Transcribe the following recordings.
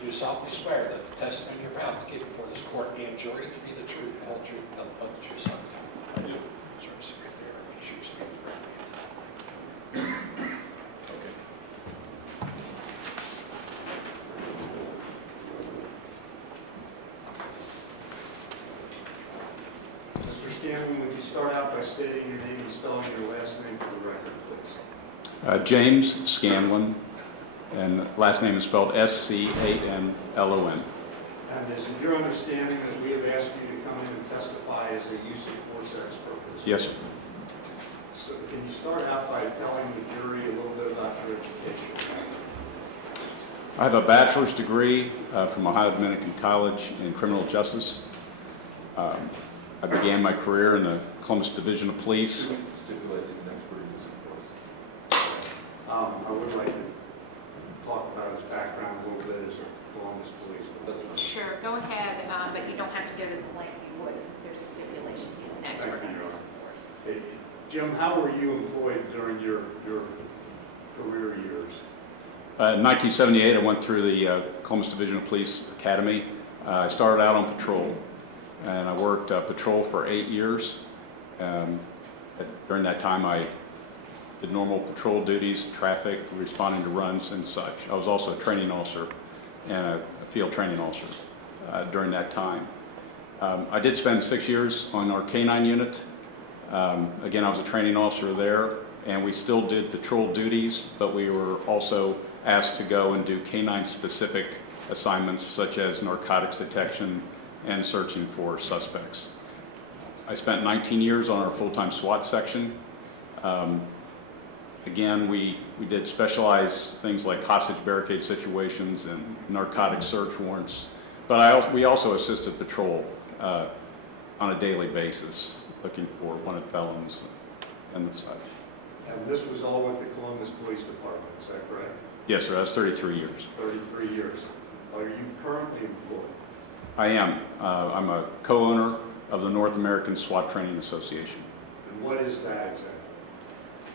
You do solemnly swear that the testimony you're about to give before this court and jury to be the truth, the whole truth, and nothing but the truth, so help you God. I do. Sir, sit right there. Make sure you speak the ground. Okay. Mr. Scanlon, would you start out by stating your name and spelling your last name for the record, please? James Scanlon, and last name is spelled S-C-A-N-L-O-N. And is it your understanding that we have asked you to come in and testify as a use of force expert? Yes, sir. So can you start out by telling the jury a little bit about your education? I have a bachelor's degree from Ohio Dominican College in criminal justice. I began my career in the Columbus Division of Police. Stipulate his next use of force. I would like to talk about his background a little bit as a Columbus police. That's fine. Sure, go ahead, but you don't have to go to the length you would since there's a stipulation. He's an expert in use of force. Hey, Jim, how were you employed during your career years? In 1978, I went through the Columbus Division of Police Academy. I started out on patrol, and I worked patrol for 8 years. During that time, I did normal patrol duties, traffic, responding to runs and such. I was also a training officer and a field training officer during that time. I did spend 6 years on our K-9 unit. Again, I was a training officer there, and we still did patrol duties, but we were also asked to go and do K-9 specific assignments such as narcotics detection and searching for suspects. I spent 19 years on our full-time SWAT section. Again, we did specialized things like hostage barricade situations and narcotic search warrants, but we also assisted patrol on a daily basis, looking for wanted felons and such. And this was all with the Columbus Police Department, is that correct? Yes, sir, that's 33 years. 33 years. Are you currently employed? I am. I'm a co-owner of the North American SWAT Training Association. And what is that exactly?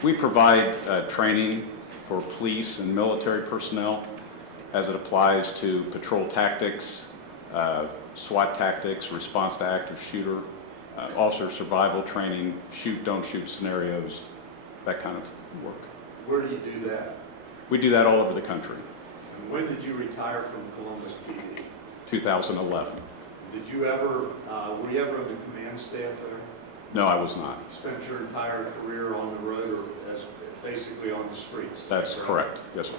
We provide training for police and military personnel as it applies to patrol tactics, SWAT tactics, response to active shooter, officer survival training, shoot, don't shoot scenarios, that kind of work. Where do you do that? We do that all over the country. And when did you retire from Columbus PD? 2011. Did you ever, were you ever on the command staff there? No, I was not. Spent your entire career on the road or as basically on the streets? That's correct. Yes, sir.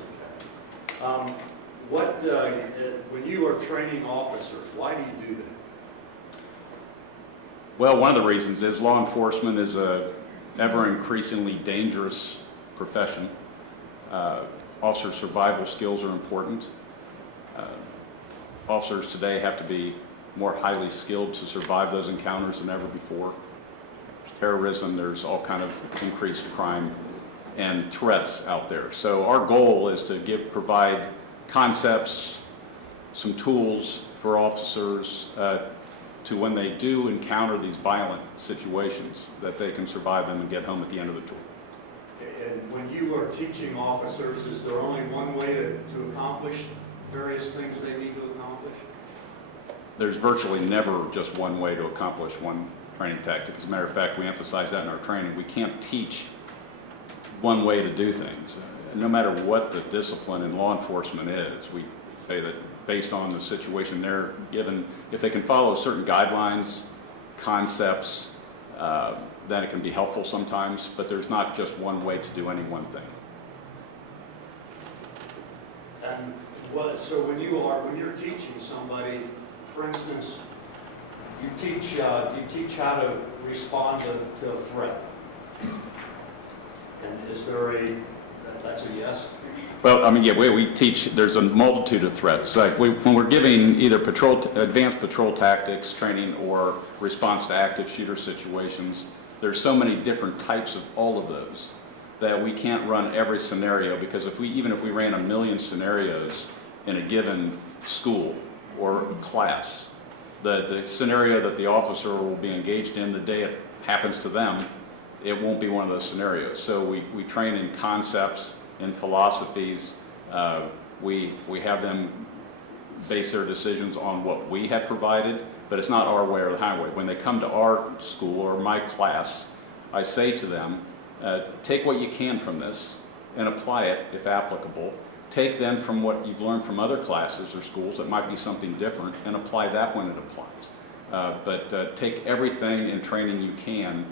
Okay. When you are training officers, why do you do that? Well, one of the reasons is law enforcement is a ever increasingly dangerous profession. Officer survival skills are important. Officers today have to be more highly skilled to survive those encounters than ever before. Terrorism, there's all kind of increased crime and threats out there. So our goal is to provide concepts, some tools for officers to when they do encounter these violent situations, that they can survive them and get home at the end of the tour. And when you are teaching officers, is there only one way to accomplish various things they need to accomplish? There's virtually never just one way to accomplish one training tactic. As a matter of fact, we emphasize that in our training. We can't teach one way to do things. No matter what the discipline in law enforcement is, we say that based on the situation they're given, if they can follow certain guidelines, concepts, then it can be helpful sometimes, but there's not just one way to do any one thing. And so when you're teaching somebody, for instance, you teach how to respond to a threat. And is there that's a yes? Well, I mean, yeah, we teach, there's a multitude of threats. Like when we're giving either advanced patrol tactics training or response to active shooter situations, there's so many different types of all of those that we can't run every scenario, because even if we ran 1 million scenarios in a given school or class, the scenario that the officer will be engaged in the day it happens to them, it won't be one of those scenarios. So we train in concepts, in philosophies. We have them base their decisions on what we had provided, but it's not our way or the highway. When they come to our school or my class, I say to them, take what you can from this and apply it if applicable. Take then from what you've learned from other classes or schools that might be something different and apply that when it applies. But take everything in training you can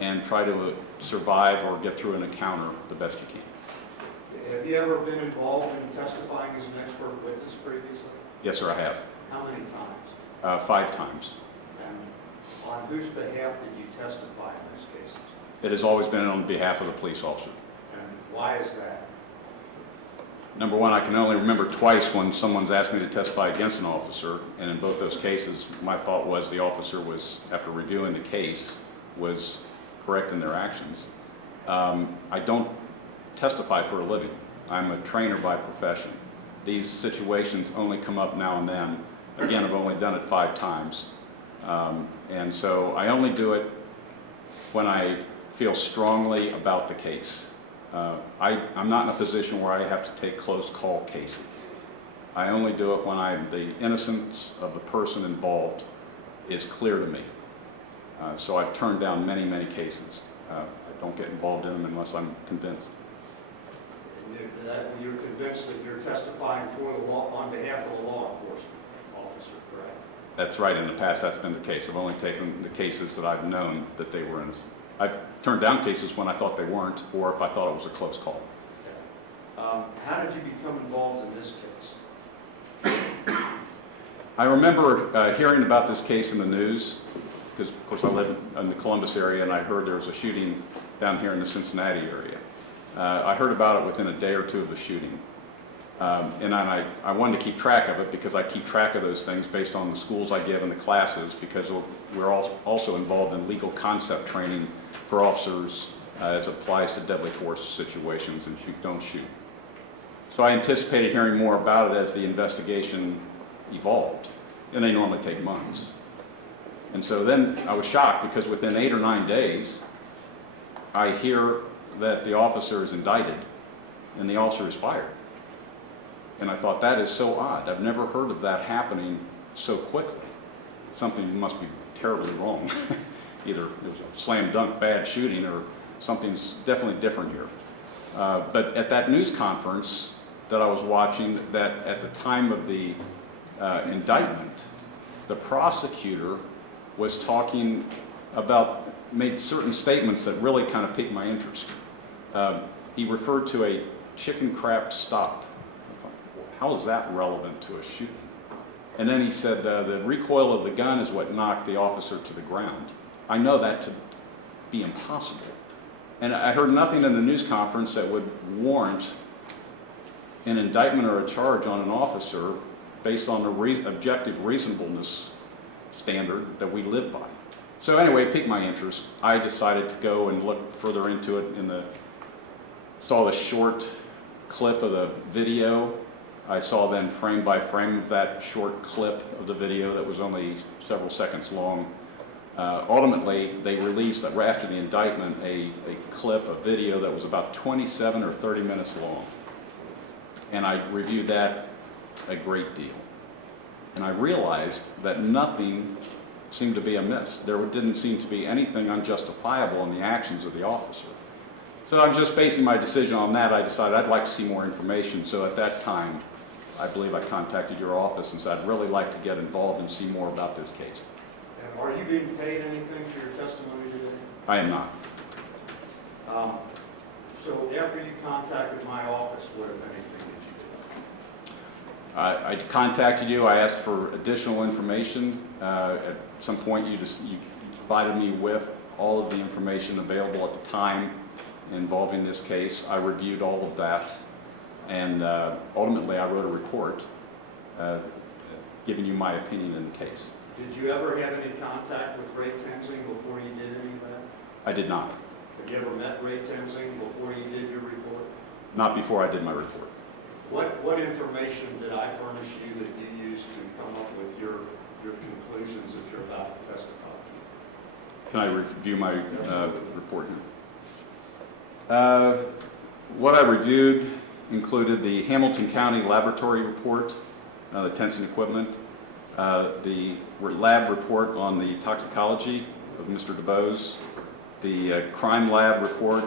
and try to survive or get through an encounter the best you can. Have you ever been involved in testifying as an expert witness previously? Yes, sir, I have. How many times? 5 times. And on whose behalf did you testify in those cases? It has always been on behalf of the police officer. And why is that? Number one, I can only remember twice when someone's asked me to testify against an officer, and in both those cases, my thought was the officer was, after reviewing the case, was correct in their actions. I don't testify for a living. I'm a trainer by profession. These situations only come up now and then. Again, I've only done it 5 times. And so I only do it when I feel strongly about the case. I'm not in a position where I have to take close call cases. I only do it when the innocence of the person involved is clear to me. So I've turned down many, many cases. I don't get involved in them unless I'm convinced. You're convinced that you're testifying for the law, on behalf of the law enforcement officer, correct? That's right. In the past, that's been the case. I've only taken the cases that I've known that they were innocent. I've turned down cases when I thought they weren't, or if I thought it was a close call. Okay. How did you become involved in this case? I remember hearing about this case in the news, because of course I live in the Columbus area, and I heard there was a shooting down here in the Cincinnati area. I heard about it within a day or two of the shooting. And I wanted to keep track of it because I keep track of those things based on the schools I give and the classes, because we're also involved in legal concept training for officers as it applies to deadly force situations and shoot, don't shoot. So I anticipated hearing more about it as the investigation evolved, and they normally take months. And so then I was shocked because within 8 or 9 days, I hear that the officer is indicted and the officer is fired. And I thought, that is so odd. I've never heard of that happening so quickly. Something must be terribly wrong. Either it was a slam dunk bad shooting or something's definitely different here. But at that news conference that I was watching, that at the time of the indictment, the prosecutor was talking about, made certain statements that really kind of piqued my interest. He referred to a chicken crap stop. I thought, well, how is that relevant to a shooting? And then he said, the recoil of the gun is what knocked the officer to the ground. I know that to be impossible. And I heard nothing in the news conference that would warrant an indictment or a charge on an officer based on the objective reasonableness standard that we live by. So anyway, it piqued my interest. I decided to go and look further into it. Saw the short clip of the video. I saw then frame by frame of that short clip of the video that was only several seconds long. Ultimately, they released, after the indictment, a clip, a video that was about 27 or 30 minutes long. And I reviewed that a great deal. And I realized that nothing seemed to be amiss. There didn't seem to be anything unjustifiable in the actions of the officer. So I was just basing my decision on that. I decided I'd like to see more information. So at that time, I believe I contacted your office and said I'd really like to get involved and see more about this case. And are you being paid anything for your testimony today? I am not. So after you contacted my office, what, if anything, did you do? I contacted you. I asked for additional information. At some point, you provided me with all of the information available at the time involving this case. I reviewed all of that, and ultimately, I wrote a report giving you my opinion in the case. Did you ever have any contact with Ray Tenzing before you did any of that? I did not. Have you ever met Ray Tenzing before you did your report? Not before I did my report. What information did I furnish you that you used to come up with your conclusions that you're about to testify? Can I review my report here? What I reviewed included the Hamilton County Laboratory Report, the tensing equipment, the lab report on the toxicology of Mr. DuBose, the crime lab report,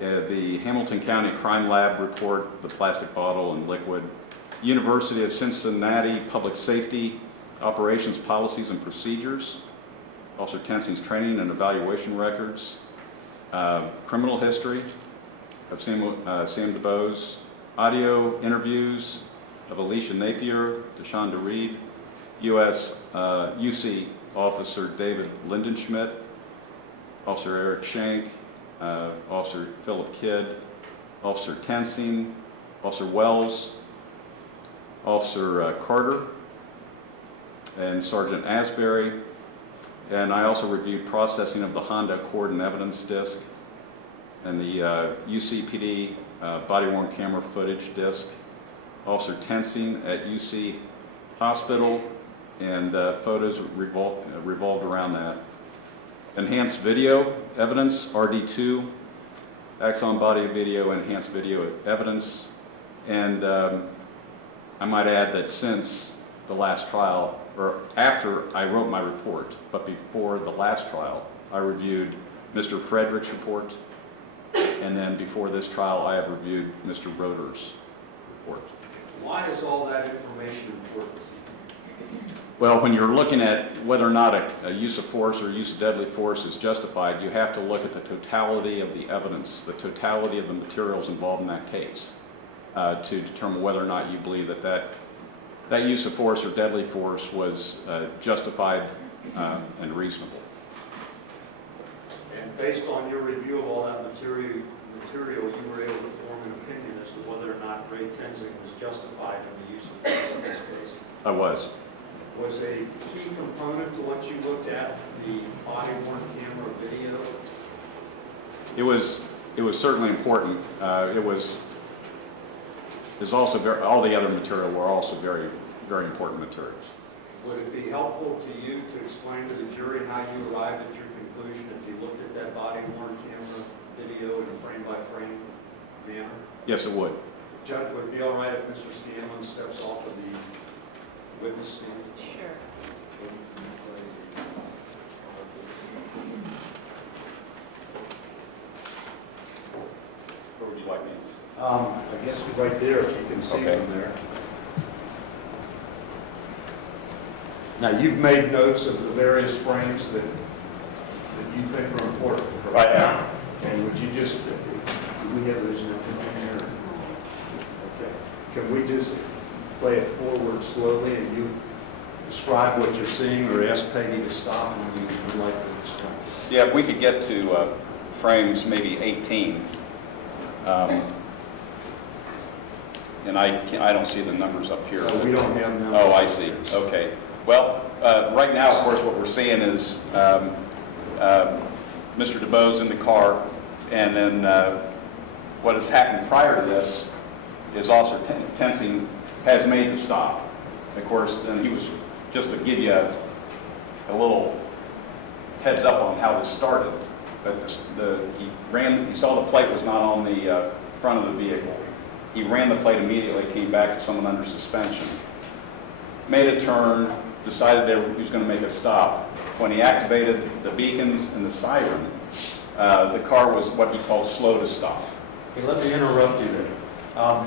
the Hamilton County Crime Lab report, the plastic bottle and liquid, University of Cincinnati Public Safety Operations Policies and Procedures, Officer Tensing's training and evaluation records, criminal history of Sam DuBose, audio interviews of Alicia Napier, DeShonda Reed, UC Officer David Lindenschmidt, Officer Eric Shank, Officer Philip Kidd, Officer Tensing, Officer Wells, Officer Carter, and Sergeant Asbury. And I also reviewed processing of the Honda cord and evidence disc and the UCPD body-worn camera footage disc, Officer Tensing at UC Hospital, and photos revolved around that. Enhanced video evidence, RD2, Axon body video, enhanced video evidence. And I might add that since the last trial, or after I wrote my report, but before the last trial, I reviewed Mr. Frederick's report, and then before this trial, I have reviewed Mr. Roeder's report. Why is all that information important? Well, when you're looking at whether or not a use of force or use of deadly force is justified, you have to look at the totality of the evidence, the totality of the materials involved in that case, to determine whether or not you believe that use of force or deadly force was justified and reasonable. And based on your review of all that material, you were able to form an opinion as to whether or not Ray Tensing was justified in the use of force in this case. I was. Was a key component to what you looked at the body-worn camera video? It was certainly important. It was also all the other material were also very, very important materials. Would it be helpful to you to explain to the jury how you arrived at your conclusion if you looked at that body-worn camera video in a frame-by-frame manner? Yes, it would. Judge, would it be all right if Mr. Scanlon steps off of the witness stand? Sure. Where would you like me? I guess right there, if you can see Okay. from there. Now, you've made notes of the various frames that you think are important, Right correct? now. And would you just, do we have those notes in here? Okay. Can we just play it forward slowly and you describe what you're seeing or ask Peggy to stop and we would like to explain? Yeah, if we could get to frames maybe 18. And I don't see the numbers up here. We don't have numbers. Oh, I see. Okay. Well, right now, of course, what we're seeing is Mr. DuBose in the car, and then what has happened prior to this is Officer Tensing has made the stop. Of course, then he was, just to give you a little heads up on how this started, but he saw the plate was not on the front of the vehicle. He ran the plate immediately, came back to someone under suspension, made a turn, decided he was going to make a stop. When he activated the beacons and the siren, the car was what he called slow to stop. Okay, let me interrupt you there.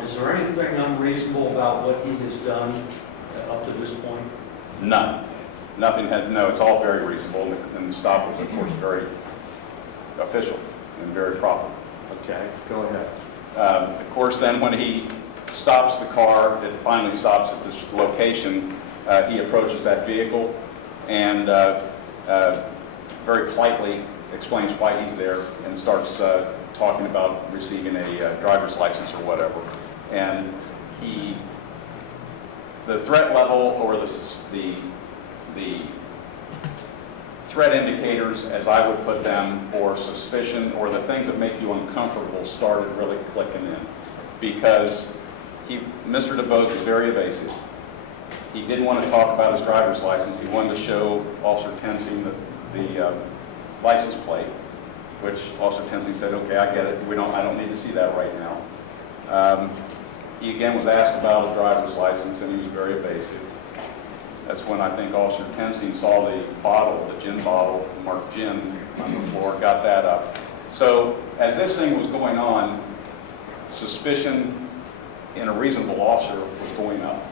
Is there anything unreasonable about what he has done up to this point? None. No, it's all very reasonable, and the stop was, of course, very official and very proper. Okay, go ahead. Of course, then when he stops the car, it finally stops at this location, he approaches that vehicle and very politely explains why he's there and starts talking about receiving a driver's license or whatever. And the threat level or the threat indicators, as I would put them, or suspicion, or the things that make you uncomfortable started really clicking in. Because Mr. DuBose was very evasive. He didn't want to talk about his driver's license. He wanted to show Officer Tensing the license plate, which Officer Tensing said, okay, I get it. I don't need to see that right now. He again was asked about a driver's license, and he was very evasive. That's when I think Officer Tensing saw the bottle, the gin bottle, marked gin on the floor, got that up. So as this thing was going on, suspicion in a reasonable officer was going up.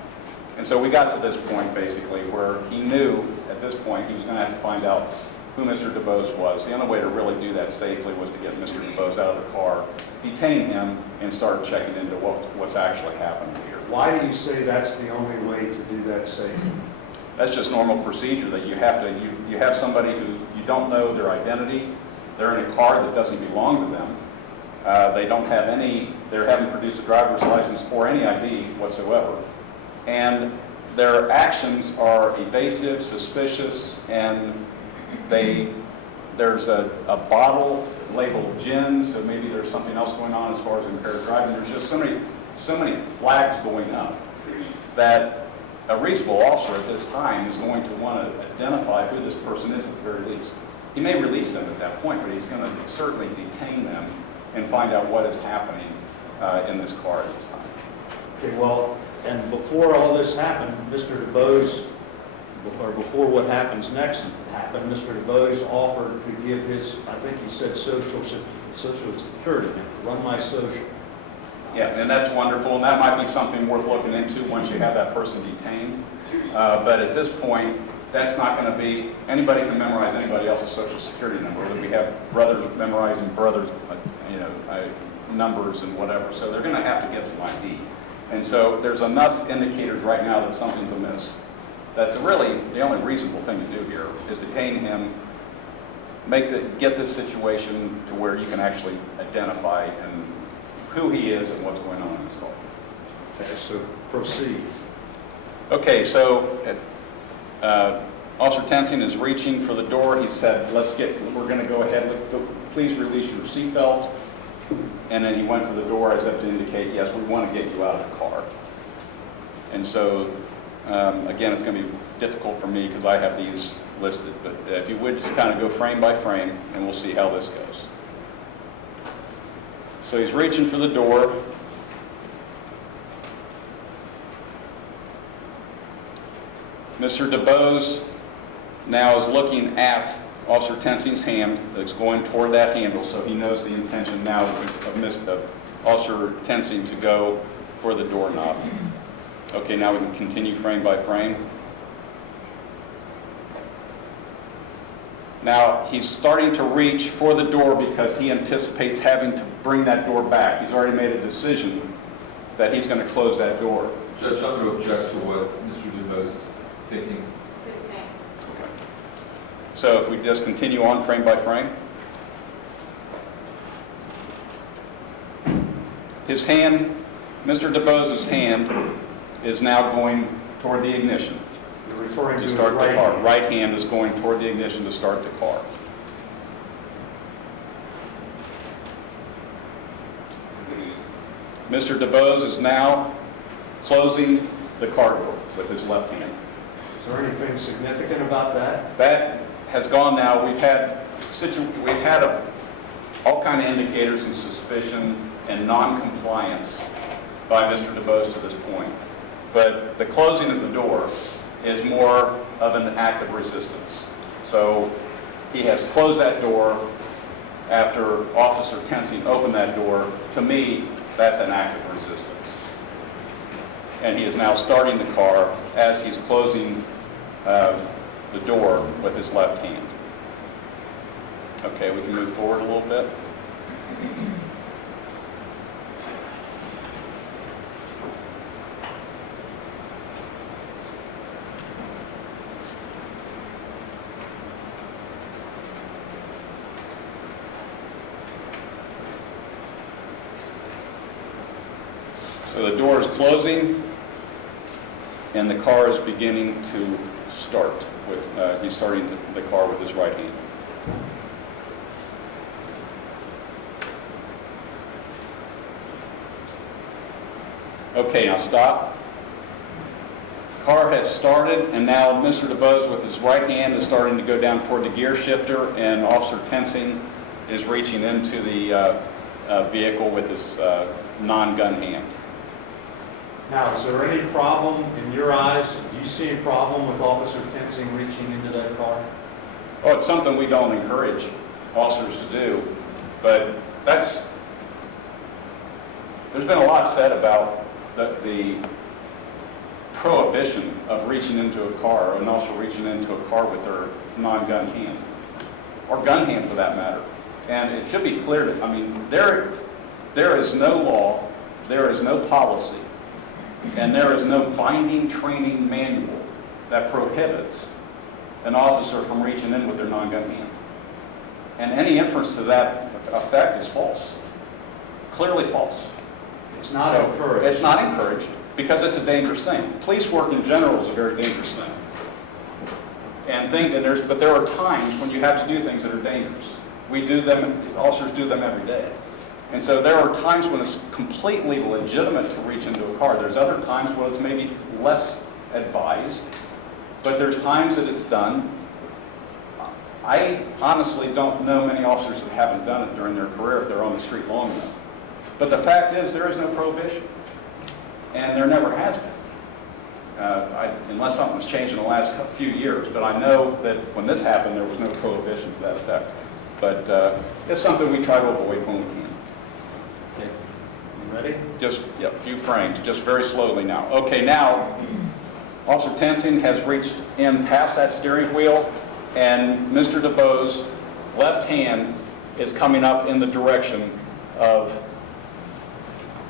And so we got to this point basically where he knew at this point he was going to have to find out who Mr. DuBose was. The only way to really do that safely was to get Mr. DuBose out of the car, detain him, and start checking into what's actually happening here. Why do you say that's the only way to do that safely? That's just normal procedure that you have somebody who you don't know their identity. They're in a car that doesn't belong to them. They haven't produced a driver's license or any ID whatsoever. And their actions are evasive, suspicious, and there's a bottle labeled gin, so maybe there's something else going on as far as impaired driving. There's just so many flags going up that a reasonable officer at this time is going to want to identify who this person is at the very least. He may release them at that point, but he's going to certainly detain them and find out what is happening in this car at this time. Okay, well, and before all this happened, Mr. DuBose, or before what happens next happened, Mr. DuBose offered to give his, I think he said social security, run my social. Yeah, and that's wonderful, and that might be something worth looking into once you have that person detained. But at this point, that's not going to be, anybody can memorize anybody else's social security number. We have brothers memorizing brothers, numbers and whatever, so they're going to have to get some ID. And so there's enough indicators right now that something's amiss. That the only reasonable thing to do here is detain him, get this situation to where you can actually identify and who he is and what's going on in this car. Okay, so proceed. Okay, so Officer Tensing is reaching for the door. He said, we're going to go ahead, please release your seatbelt. And then he went for the door as if to indicate, yes, we want to get you out of the car. And so, again, it's going to be difficult for me because I have these listed, but if you would just kind of go frame by frame and we'll see how this goes. So he's reaching for the door. Mr. DuBose now is looking at Officer Tensing's hand that's going toward that handle, so he knows the intention now of Officer Tensing to go for the doorknob. Okay, now we can continue frame by frame. Now he's starting to reach for the door because he anticipates having to bring that door back. He's already made a decision that he's going to close that door. Judge, I'm going to object to what Mr. DuBose is thinking. Sustain. So if we just continue on frame by frame. His hand, Mr. DuBose's hand, is now going toward the ignition You're referring to to his start the right car. hand. Right hand is going toward the ignition to start the car. Mr. DuBose is now closing the car door with his left hand. Is there anything significant about that? That has gone now. We've had all kind of indicators and suspicion and non-compliance by Mr. DuBose to this point. But the closing of the door is more of an act of resistance. So he has closed that door after Officer Tensing opened that door. To me, that's an act of resistance. And he is now starting the car as he's closing the door with his left hand. Okay, we can move forward a little bit. So the door is closing, and the car is beginning to start. He's starting the car with his right hand. Okay, now stop. Car has started, and now Mr. DuBose with his right hand is starting to go down toward the gear shifter, and Officer Tensing is reaching into the vehicle with his non-gun hand. Now, is there any problem in your eyes? Do you see a problem with Officer Tenzing reaching into that car? Oh, it's something we don't encourage officers to do, but there's been a lot said about the prohibition of reaching into a car, or an officer reaching into a car with their non-gun hand, or gun hand for that matter. And it should be clear that, I mean, there is no law, there is no policy, and there is no binding training manual that prohibits an officer from reaching in with their non-gun hand. And any inference to that effect is false, clearly false. It's not So, encouraged. It's not encouraged because it's a dangerous thing. Police work in general is a very dangerous thing. But there are times when you have to do things that are dangerous. We do them, officers do them every day. And so there are times when it's completely legitimate to reach into a car. There's other times when it's maybe less advised, but there's times that it's done. I honestly don't know many officers that haven't done it during their career if they're on the street long enough. But the fact is, there is no prohibition, and there never has been. Unless something's changed in the last few years, but I know that when this happened, there was no prohibition to that effect. But it's something we try to avoid when we can. Okay. You ready? Just a few frames, just very slowly now. Okay, now, Officer Tenzing has reached in past that steering wheel, and Mr. DuBose's left hand is coming up in the direction of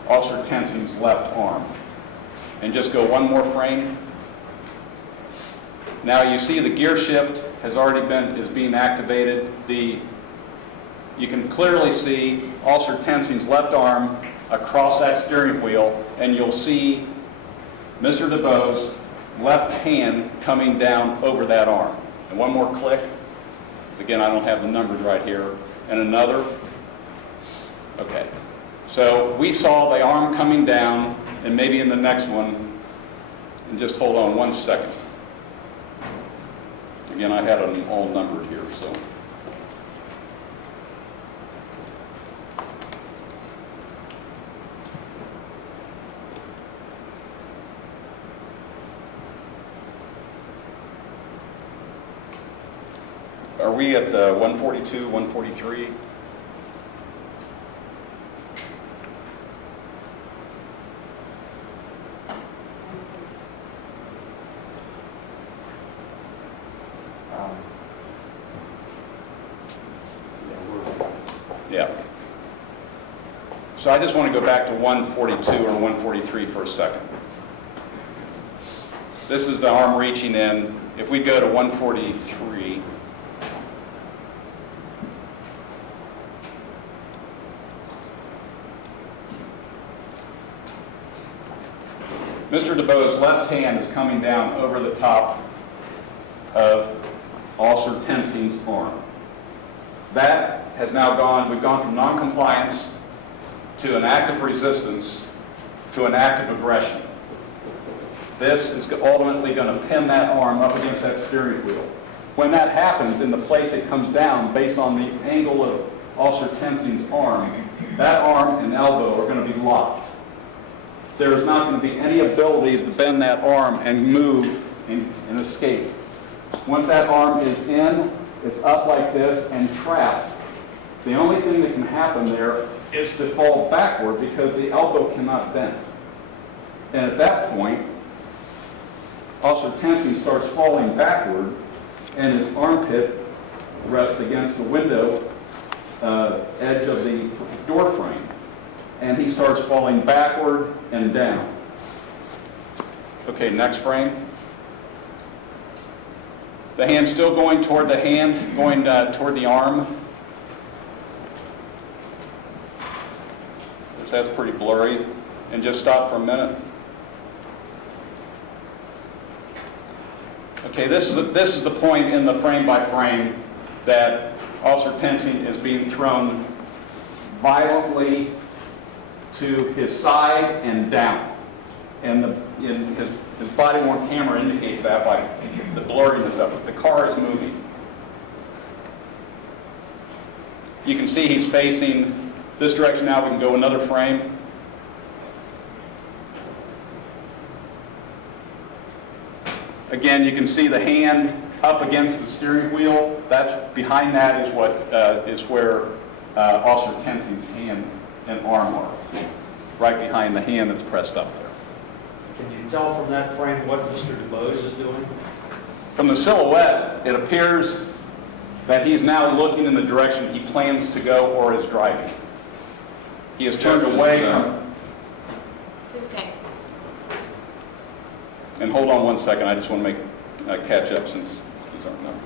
Officer Tenzing's left arm. And just go one more frame. Now you see the gear shift is being activated. You can clearly see Officer Tenzing's left arm across that steering wheel, and you'll see Mr. DuBose's left hand coming down over that arm. And one more click. Again, I don't have the numbers right here. And another. Okay. So we saw the arm coming down, and maybe in the next one, and just hold on one second. Again, I had them all numbered here, so. Are we at 142, 143? Yeah. So I just want to go back to 142 or 143 for a second. This is the arm reaching in. If we go to 143, Mr. DuBose's left hand is coming down over the top of Officer Tenzing's arm. That has now we've gone from noncompliance to an act of resistance to an act of aggression. This is ultimately going to pin that arm up against that steering wheel. When that happens, in the place it comes down, based on the angle of Officer Tenzing's arm, that arm and elbow are going to be locked. There is not going to be any ability to bend that arm and move and escape. Once that arm is in, it's up like this and trapped. The only thing that can happen there is to fall backward because the elbow cannot bend. And at that point, Officer Tenzing starts falling backward, and his armpit rests against the window edge of the door frame. And he starts falling backward and down. Okay, next frame. The hand's still going toward the hand, going toward the arm. That's pretty blurry. And just stop for a minute. Okay, this is the point in the frame by frame that Officer Tenzing is being thrown violently to his side and down. And his body-worn camera indicates that by the blurriness of it. The car is moving. You can see he's facing this direction now. We can go another frame. Again, you can see the hand up against the steering wheel. That's behind that is what is where Officer Tensing's hand and arm are, right behind the hand that's pressed up there. Can you tell from that frame what Mr. DuBose is doing? From the silhouette, it appears that he's now looking in the direction he plans to go or is driving. He has turned away from... Assistant. And hold on one second, I just want to make catch up since these aren't numbered.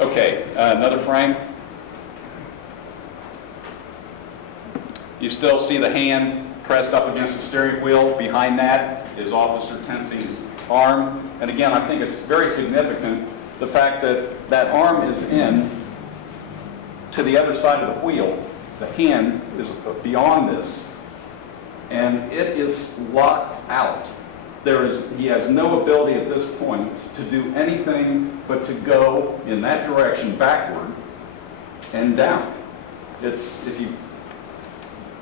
Okay, another frame. You still see the hand pressed up against the steering wheel. Behind that is Officer Tensing's arm. And again, I think it's very significant the fact that that arm is in to the other side of the wheel. The hand is beyond this, and it is locked out. He has no ability at this point to do anything but to go in that direction backward and down. If you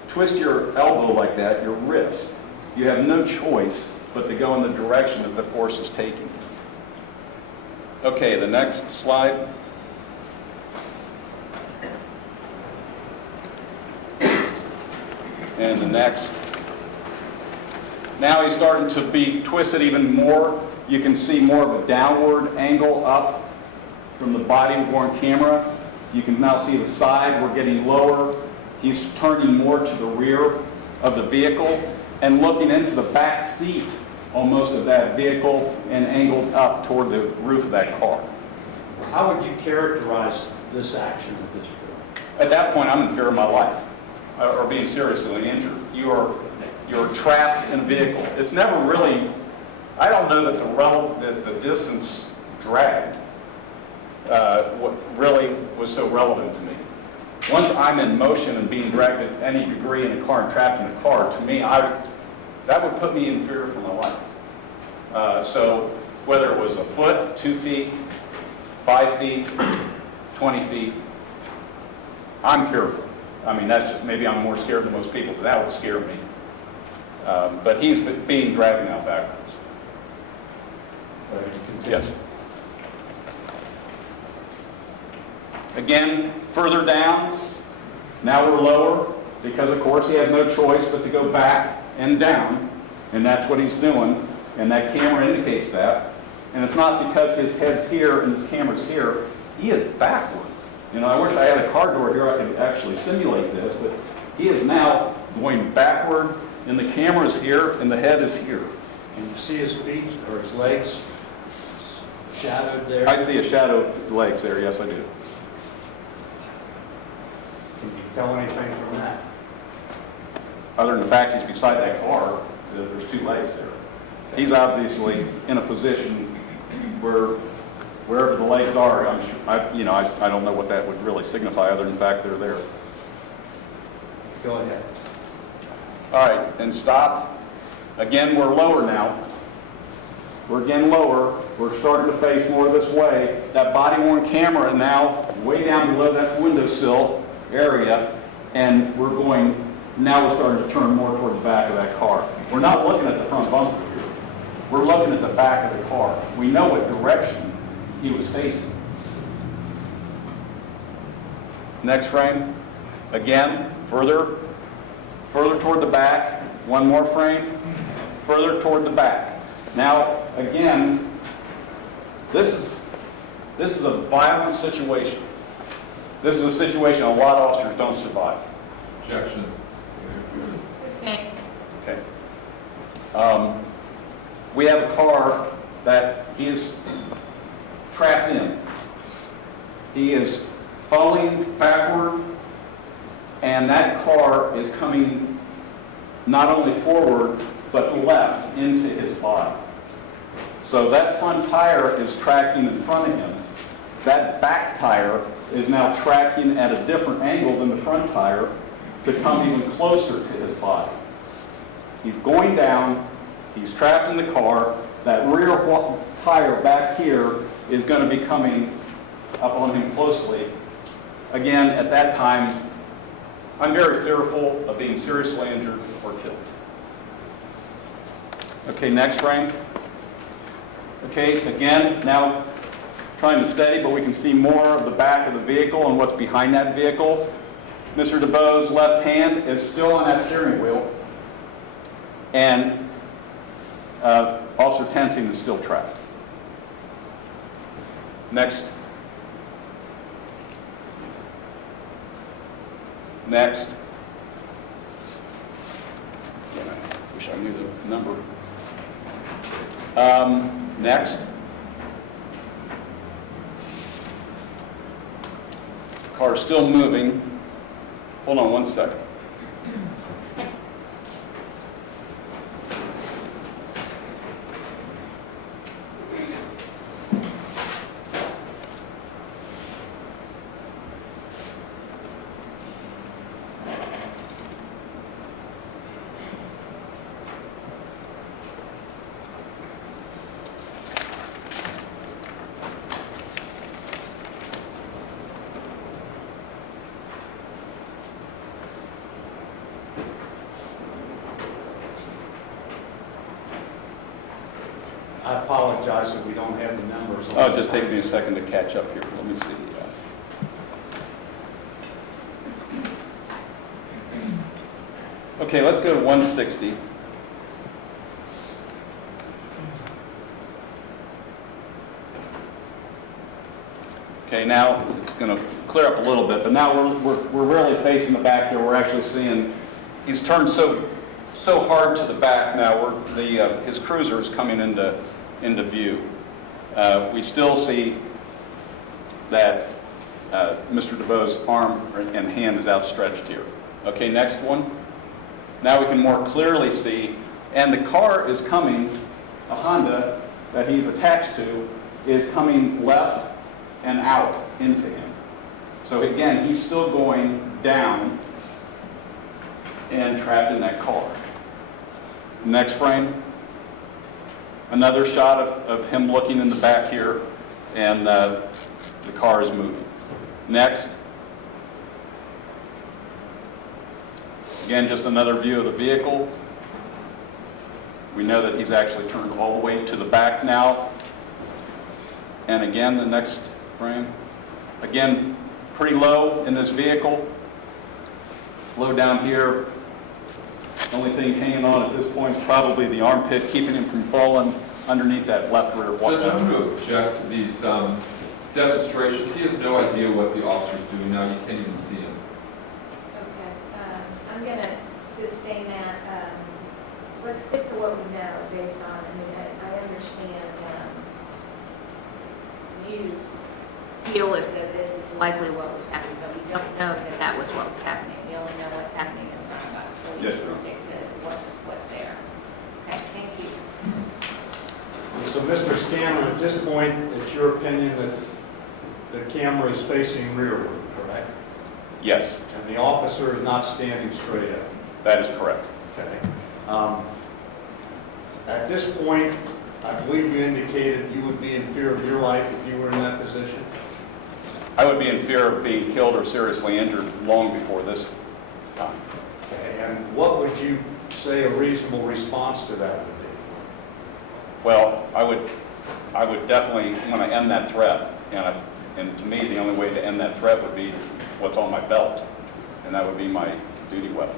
twist your elbow like that, your wrist, you have no choice but to go in the direction that the force is taking. Okay, the next slide. And the next. Now he's starting to be twisted even more. You can see more of a downward angle up from the body-worn camera. You can now see the side, we're getting lower. He's turning more to the rear of the vehicle and looking into the back seat almost of that vehicle and angled up toward the roof of that car. How would you characterize this action at this point? At that point, I'm in fear of my life or being seriously injured. You're trapped in a vehicle. It's never really, I don't know that the distance dragged what really was so relevant to me. Once I'm in motion and being dragged at any degree in a car and trapped in a car, to me, that would put me in fear for my life. So whether it was a foot, 2 feet, 5 feet, 20 feet, I'm fearful. I mean, that's just, maybe I'm more scared than most people, but that would scare me. But he's being dragged now backwards. Yes. Again, further down, now we're lower, because of course he has no choice but to go back and down, and that's what he's doing, and that camera indicates that. And it's not because his head's here and his camera's here, he is backward. You know, I wish I had a car door here I could actually simulate this, but he is now going backward, and the camera's here, and the head is here. Can you see his feet or his legs shadowed there? I see a shadow legs there, yes I do. Can you tell anything from that? Other than the fact he's beside that car, there's 2 legs there. He's obviously in a position where wherever the legs are, I'm sure, I don't know what that would really signify other than the fact they're there. Go ahead. All right, and stop. Again, we're lower now. We're again lower. We're starting to face more this way. That body-worn camera now way down below that windowsill area, and we're starting to turn more toward the back of that car. We're not looking at the front bumper here. We're looking at the back of the car. We know what direction he was facing. Next frame. Again, further toward the back. One more frame. Further toward the back. Now, again, this is a violent situation. This is a situation a lot of officers don't survive. Objection. Assistant. Okay. We have a car that he is trapped in. He is falling backward, and that car is coming not only forward, but left into his body. So that front tire is tracking in front of him. That back tire is now tracking at a different angle than the front tire to come even closer to his body. He's going down, he's trapped in the car, that rear tire back here is going to be coming up on him closely. Again, at that time, I'm very fearful of being seriously injured or killed. Okay, next frame. Okay, again, now trying to steady, but we can see more of the back of the vehicle and what's behind that vehicle. Mr. DuBose's left hand is still on that steering wheel, and Officer Tensing is still trapped. Next. Next. I wish I knew the number. Next. The car is still moving. Hold on one second. I apologize that we don't have the numbers. Oh, it just takes me a second to catch up here. Let me see. Okay, let's go to 160. Okay, now it's going to clear up a little bit, but now we're really facing the back here. We're actually seeing he's turned so hard to the back now. His cruiser is coming into view. We still see that Mr. DuBose's arm and hand is outstretched here. Okay, next one. Now we can more clearly see, and the car is coming, a Honda that he's attached to, is coming left and out into him. So again, he's still going down and trapped in that car. Next frame. Another shot of him looking in the back here, and the car is moving. Next. Again, just another view of the vehicle. We know that he's actually turned all the way to the back now. And again, the next frame. Again, pretty low in this vehicle. Low down here. Only thing hanging on at this point is probably the armpit, keeping him from falling underneath that left rear wall. Judge, I'm going to object to these demonstrations. He has no idea what the officer's doing now. You can't even see him. Okay, I'm going to sustain that. Let's stick to what we know based on, I understand you feel as though this is likely what was happening, but we don't know that that was what was happening. We only know what's happening in front of us, so we Yes, need to ma'am. stick to what's there. Okay, thank you. So, Mr. Scanlon, at this point, it's your opinion that the camera is facing rearward, correct? Yes, And the officer is not standing straight up. that is correct. Okay. At this point, I believe you indicated you would be in fear of your life if you were in that position. I would be in fear of being killed or seriously injured long before this time. Okay. And what would you say a reasonable response to that would be? Well, I would definitely want to end that threat, and to me, the only way to end that threat would be what's on my belt, and that would be my duty weapon.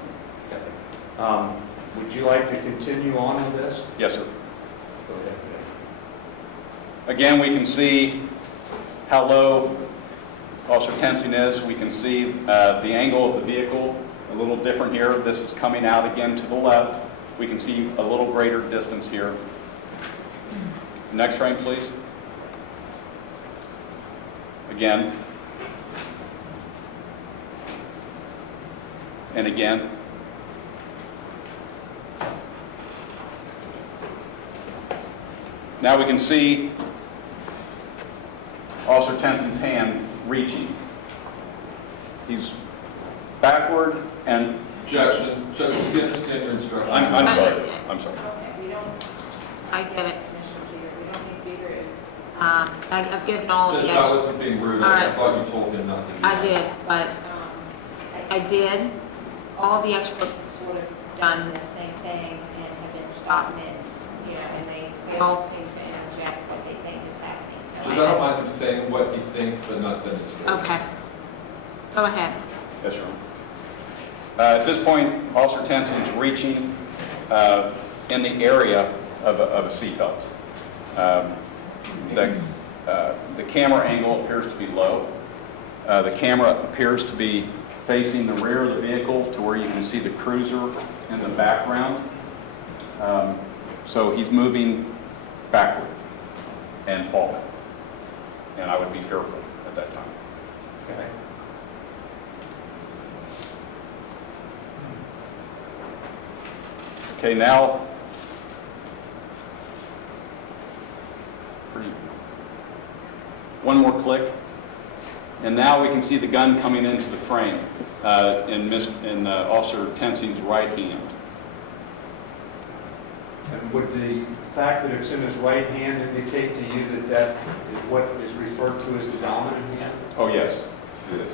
Okay. Would you like to continue on with this? Yes, sir. Go ahead. Again, we can see how low Officer Tensing is. We can see the angle of the vehicle a little different here. This is coming out again to the left. We can see a little greater distance here. Next frame, please. Again. And again. Now we can see Officer Tenson's hand reaching. He's backward and... Objection. Judge, does he understand your instructions? I'm sorry. I'm sorry. Okay, we don't, I get it, Mr. don't need to be rude. I've given all of Judge, the I wasn't being rude. All I right. thought you told him not to do that. I did, but I did. All the experts have sort of done the same thing and have been stopping it, you know, and they all seem to interject what they think is happening. So Judge, I don't mind him saying what he thinks, but not demonstrating. Okay. Go ahead. Yes, Your Honor. At this point, Officer Tenson's reaching in the area of a seatbelt. The camera angle appears to be low. The camera appears to be facing the rear of the vehicle to where you can see the cruiser in the background. So he's moving backward and falling. And I would be fearful at that time. Okay. Okay, now, one more click, and now we can see the gun coming into the frame in Officer Tensing's right hand. And would the fact that it's in his right hand indicate to you that that is what is referred to as the dominant hand? Oh, yes, it is.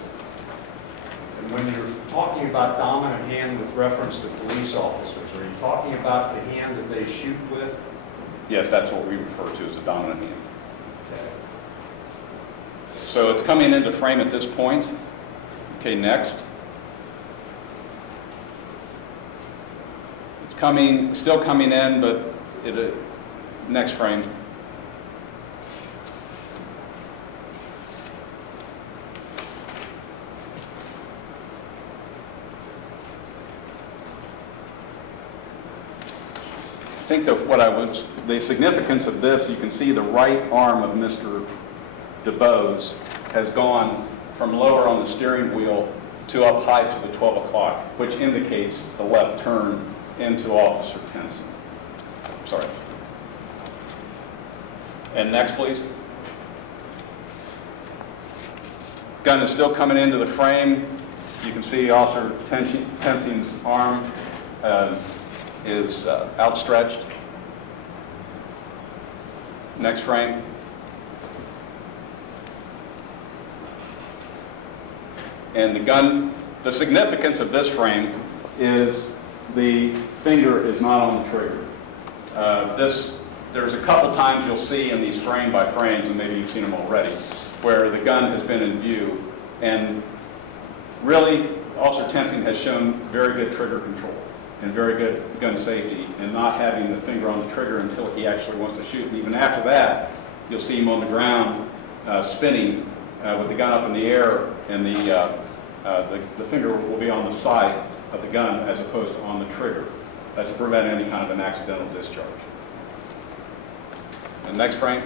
And when you're talking about dominant hand with reference to police officers, are you talking about the hand that they shoot with? Yes, that's what we refer to as a dominant hand. Okay. So it's coming into frame at this point. Okay, next. It's coming, still coming in, but next frame. I think that the significance of this, you can see the right arm of Mr. DuBose has gone from lower on the steering wheel to up high to the 12 o'clock, which indicates the left turn into Officer Tenson. Sorry. And next, please. Gun is still coming into the frame. You can see Officer Tenson's arm is outstretched. Next frame. And the gun, the significance of this frame is the finger is not on the trigger. There's a couple times you'll see in these frame by frames, and maybe you've seen them already, where the gun has been in view, and really Officer Tenson has shown very good trigger control and very good gun safety, and not having the finger on the trigger until he actually wants to shoot. And even after that, you'll see him on the ground spinning with the gun up in the air, and the finger will be on the side of the gun as opposed to on the trigger. That's to prevent any kind of an accidental discharge. And next frame.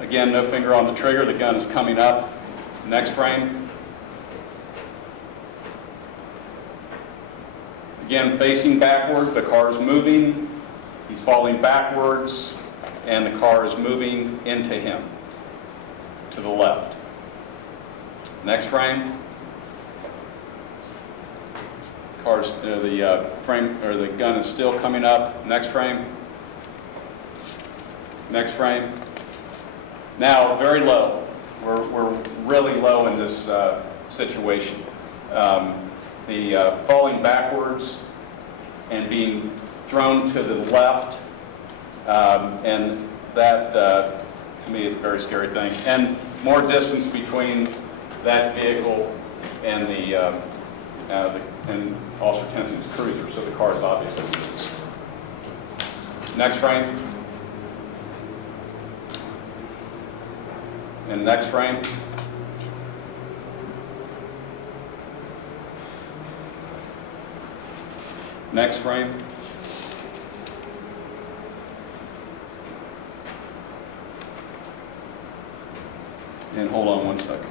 Again, no finger on the trigger, the gun is coming up. Next frame. Again, facing backward, the car is moving, he's falling backwards, and the car is moving into him, to the left. Next frame. The gun is still coming up. Next frame. Next frame. Now, very low. We're really low in this situation. The falling backwards and being thrown to the left, and that, to me, is a very scary thing. And more distance between that vehicle and and Officer Tenson's cruiser, so the car is obviously. Next frame. And next frame. Next frame. And hold on one second.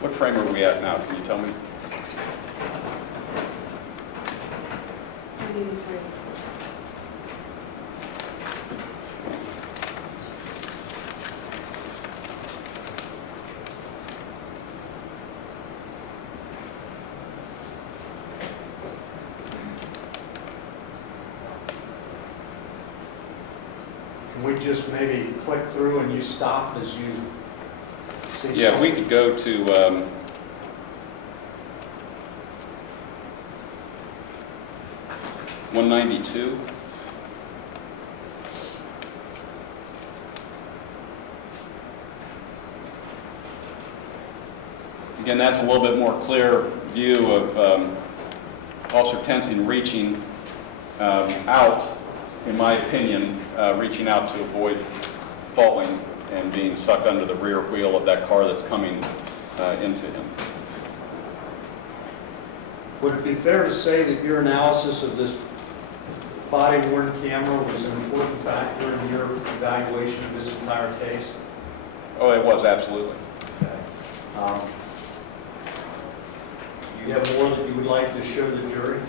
What frame are we at now? Can you tell me? 183. we just maybe click through and you stop as you see? Yeah, we something? could go to 192. Again, that's a little bit more clear view of Officer Tensing reaching out, in my opinion, reaching out to avoid falling and being sucked under the rear wheel of that car that's coming into him. Would it be fair to say that your analysis of this body-worn camera was an important factor in your evaluation of this entire case? Oh, it was, absolutely. Okay. Do you have more that you would like to show the jury?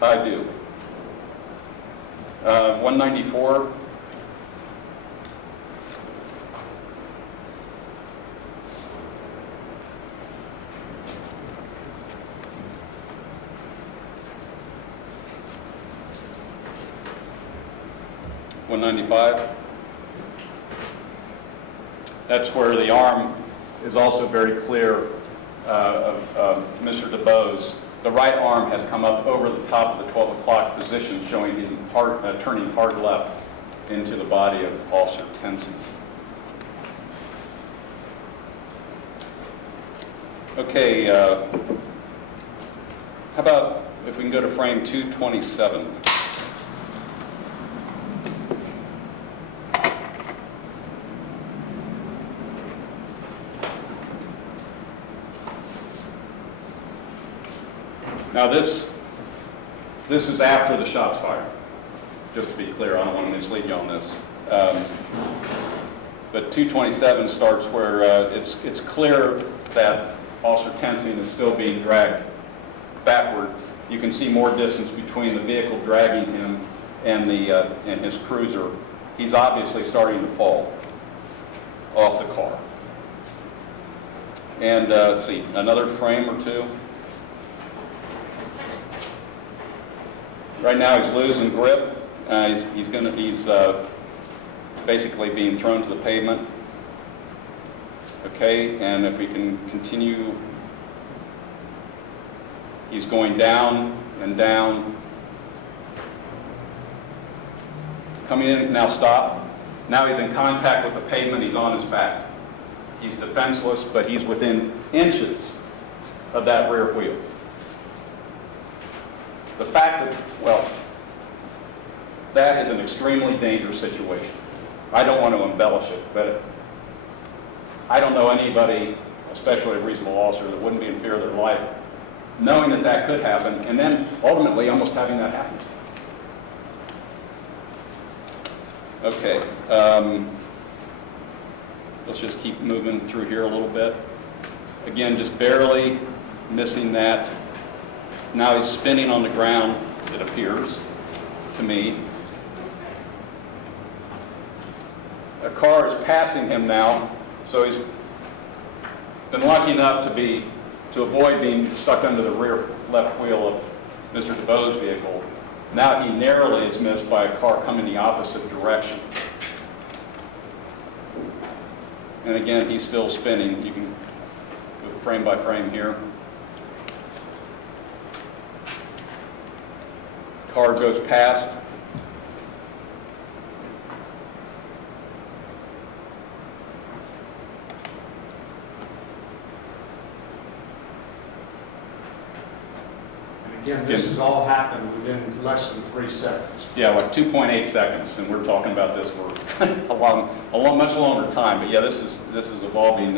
I do. 194. That's where the arm is also very clear of Mr. DuBose. The right arm has come up over the top of the 12 o'clock position, showing him turning hard left into the body of Officer Tensing. Okay, how about if we can go to frame 227? Now this is after the shots fired. Just to be clear, I don't want to mislead you on this. But 227 starts where it's clear that Officer Tensing is still being dragged backward. You can see more distance between the vehicle dragging him and his cruiser. He's obviously starting to fall off the car. And let's see, another frame or two. Right now he's losing grip. He's basically being thrown to the pavement. Okay, and if we can continue, he's going down and down. Coming in, now stop. Now he's in contact with the pavement, he's on his back. He's defenseless, but he's within inches of that rear wheel. The fact that, well, that is an extremely dangerous situation. I don't want to embellish it, but I don't know anybody, especially a reasonable officer, that wouldn't be in fear of their life, knowing that that could happen, and then ultimately almost having that happen. Okay, let's just keep moving through here a little bit. Again, just barely missing that. Now he's spinning on the ground, it appears to me. A car is passing him now, so he's been lucky enough to avoid being sucked under the rear left wheel of Mr. DuBose's vehicle. Now he narrowly is missed by a car coming the opposite direction. And again, he's still spinning. You can go frame by frame here. Car goes past. And again, this has all happened within less than 3 seconds. Yeah, like 2.8 seconds, and we're talking about this for a much longer time. But yeah, this is evolving.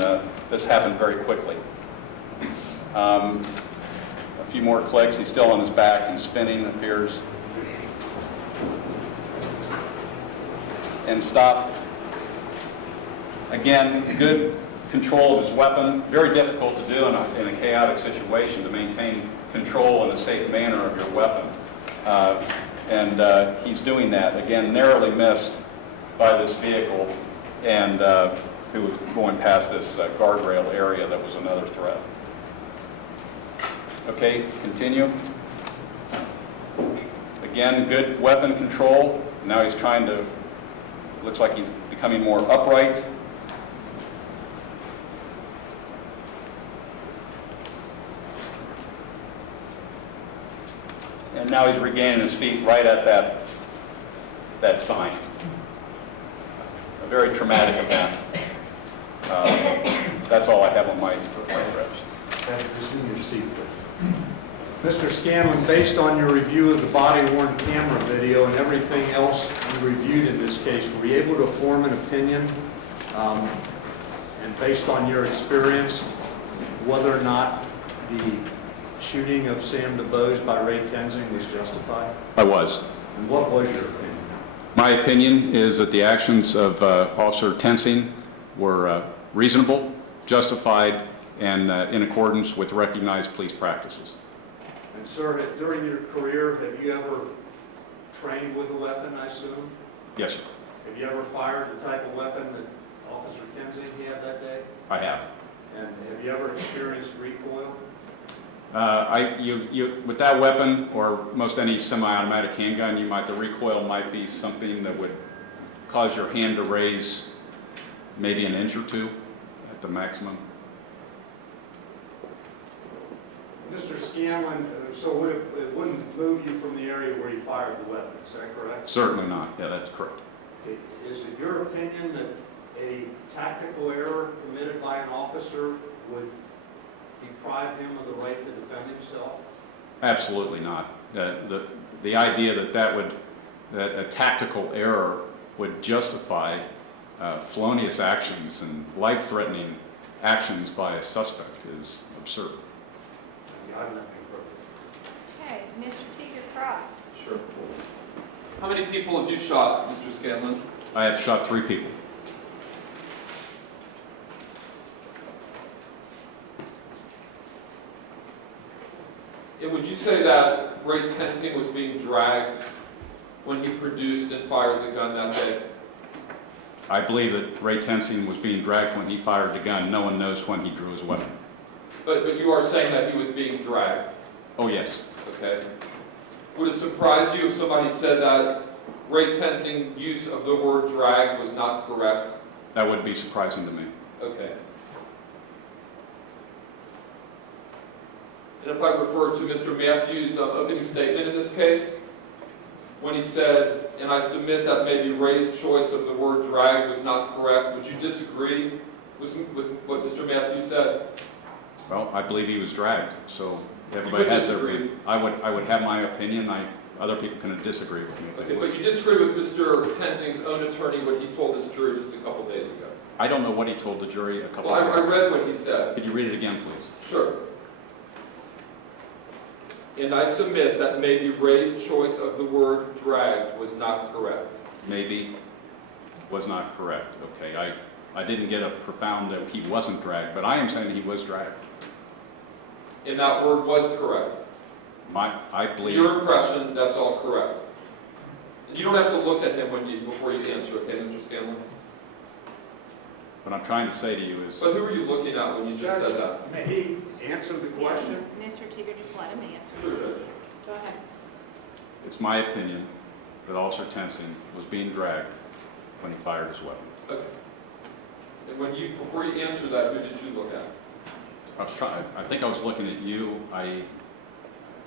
This happened very quickly. A few more clicks. He's still on his back and spinning, it appears. And stop. Again, good control of his weapon. Very difficult to do in a chaotic situation, to maintain control in a safe manner of your weapon. And he's doing that. Again, narrowly missed by this vehicle, and who was going past this guardrail area that was another threat. Okay, continue. Again, good weapon control. Now he's trying to Looks like he's becoming more upright. And now he's regaining his feet right at that sign. A very traumatic event. That's all I have on my reps. Resume your seat, please. Mr. Scanlon, based on your review of the body-worn camera video and everything else you reviewed in this case, were you able to form an opinion, and based on your experience, whether or not the shooting of Sam DuBose by Ray Tenzing was justified? I was. And what was your opinion? My opinion is that the actions of Officer Tenzing were reasonable, justified, and in accordance with recognized police practices. And sir, during your career, have you ever trained with a weapon, I assume? Yes, sir. Have you ever fired the type of weapon that Officer Tenzing had that day? I have. And have you ever experienced recoil? With that weapon, or most any semi-automatic handgun, the recoil might be something that would cause your hand to raise maybe an inch or two at the maximum. Mr. Scanlon, so it wouldn't move you from the area where you fired the weapon, is that correct? Certainly not. Yeah, that's correct. Is it your opinion that a tactical error committed by an officer would deprive him of the right to defend himself? Absolutely not. The idea that a tactical error would justify felonious actions and life-threatening actions by a suspect is absurd. I have nothing further. Okay, Mr. Teeter Cross. Sure. How many people have you shot, Mr. Scanlon? I have shot 3 people. And would you say that Ray Tenzing was being dragged when he produced and fired the gun that day? I believe that Ray Tenzing was being dragged when he fired the gun. No one knows when he drew his weapon. But you are saying that he was being dragged, Oh, yes. okay? Would it surprise you if somebody said that Ray Tenzing's use of the word drag was not correct? That would be surprising to me. Okay. And if I refer to Mr. Matthews' opening statement in this case, when he said, and I submit that maybe Ray's choice of the word drag was not correct, would you disagree with what Mr. Matthews said? Well, I believe he was dragged, so everybody would has their disagree? opinion. I would have my opinion. Other people can disagree with me. Okay, but you disagree with Mr. Tenzing's own attorney what he told his jury just a couple days ago. I don't know what he told the jury a couple Well, days I ago. read what he said. Could you read it again, please? Sure. And I submit that maybe Ray's choice of the word drag was not correct. Maybe was not correct. Okay, I didn't get a profound that he wasn't dragged, but I am saying he was dragged. And that word was correct. I believe. Your impression, that's all correct. You don't have to look at him before you answer, okay, Mr. Scanlon? What I'm trying to say to you is, But who were you looking at when you just said that? May he answer the question? Mr. Teeter, just let him answer. Sure, Judge. Go ahead. it's my opinion that Officer Tenzing was being dragged when he fired his weapon. Okay. And before you answer that, who did you look at? I think I was looking at you.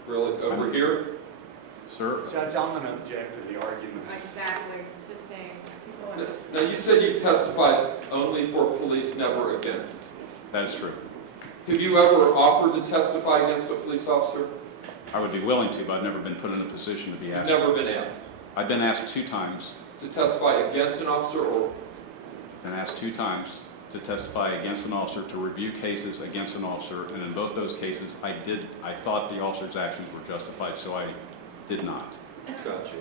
Really? Over here? Sir, Judge, I'm going to object to the argument. Exactly, it's the same. Now, you said you've testified only for police, never against. that is true. Have you ever offered to testify against a police officer? I would be willing to, but I've never been put in a position to be You've asked. never been asked I've been asked 2 times. to testify against an officer or? Been asked 2 times to testify against an officer, to review cases against an officer, and in both those cases, I thought the officer's actions were justified, so I did not. Gotcha.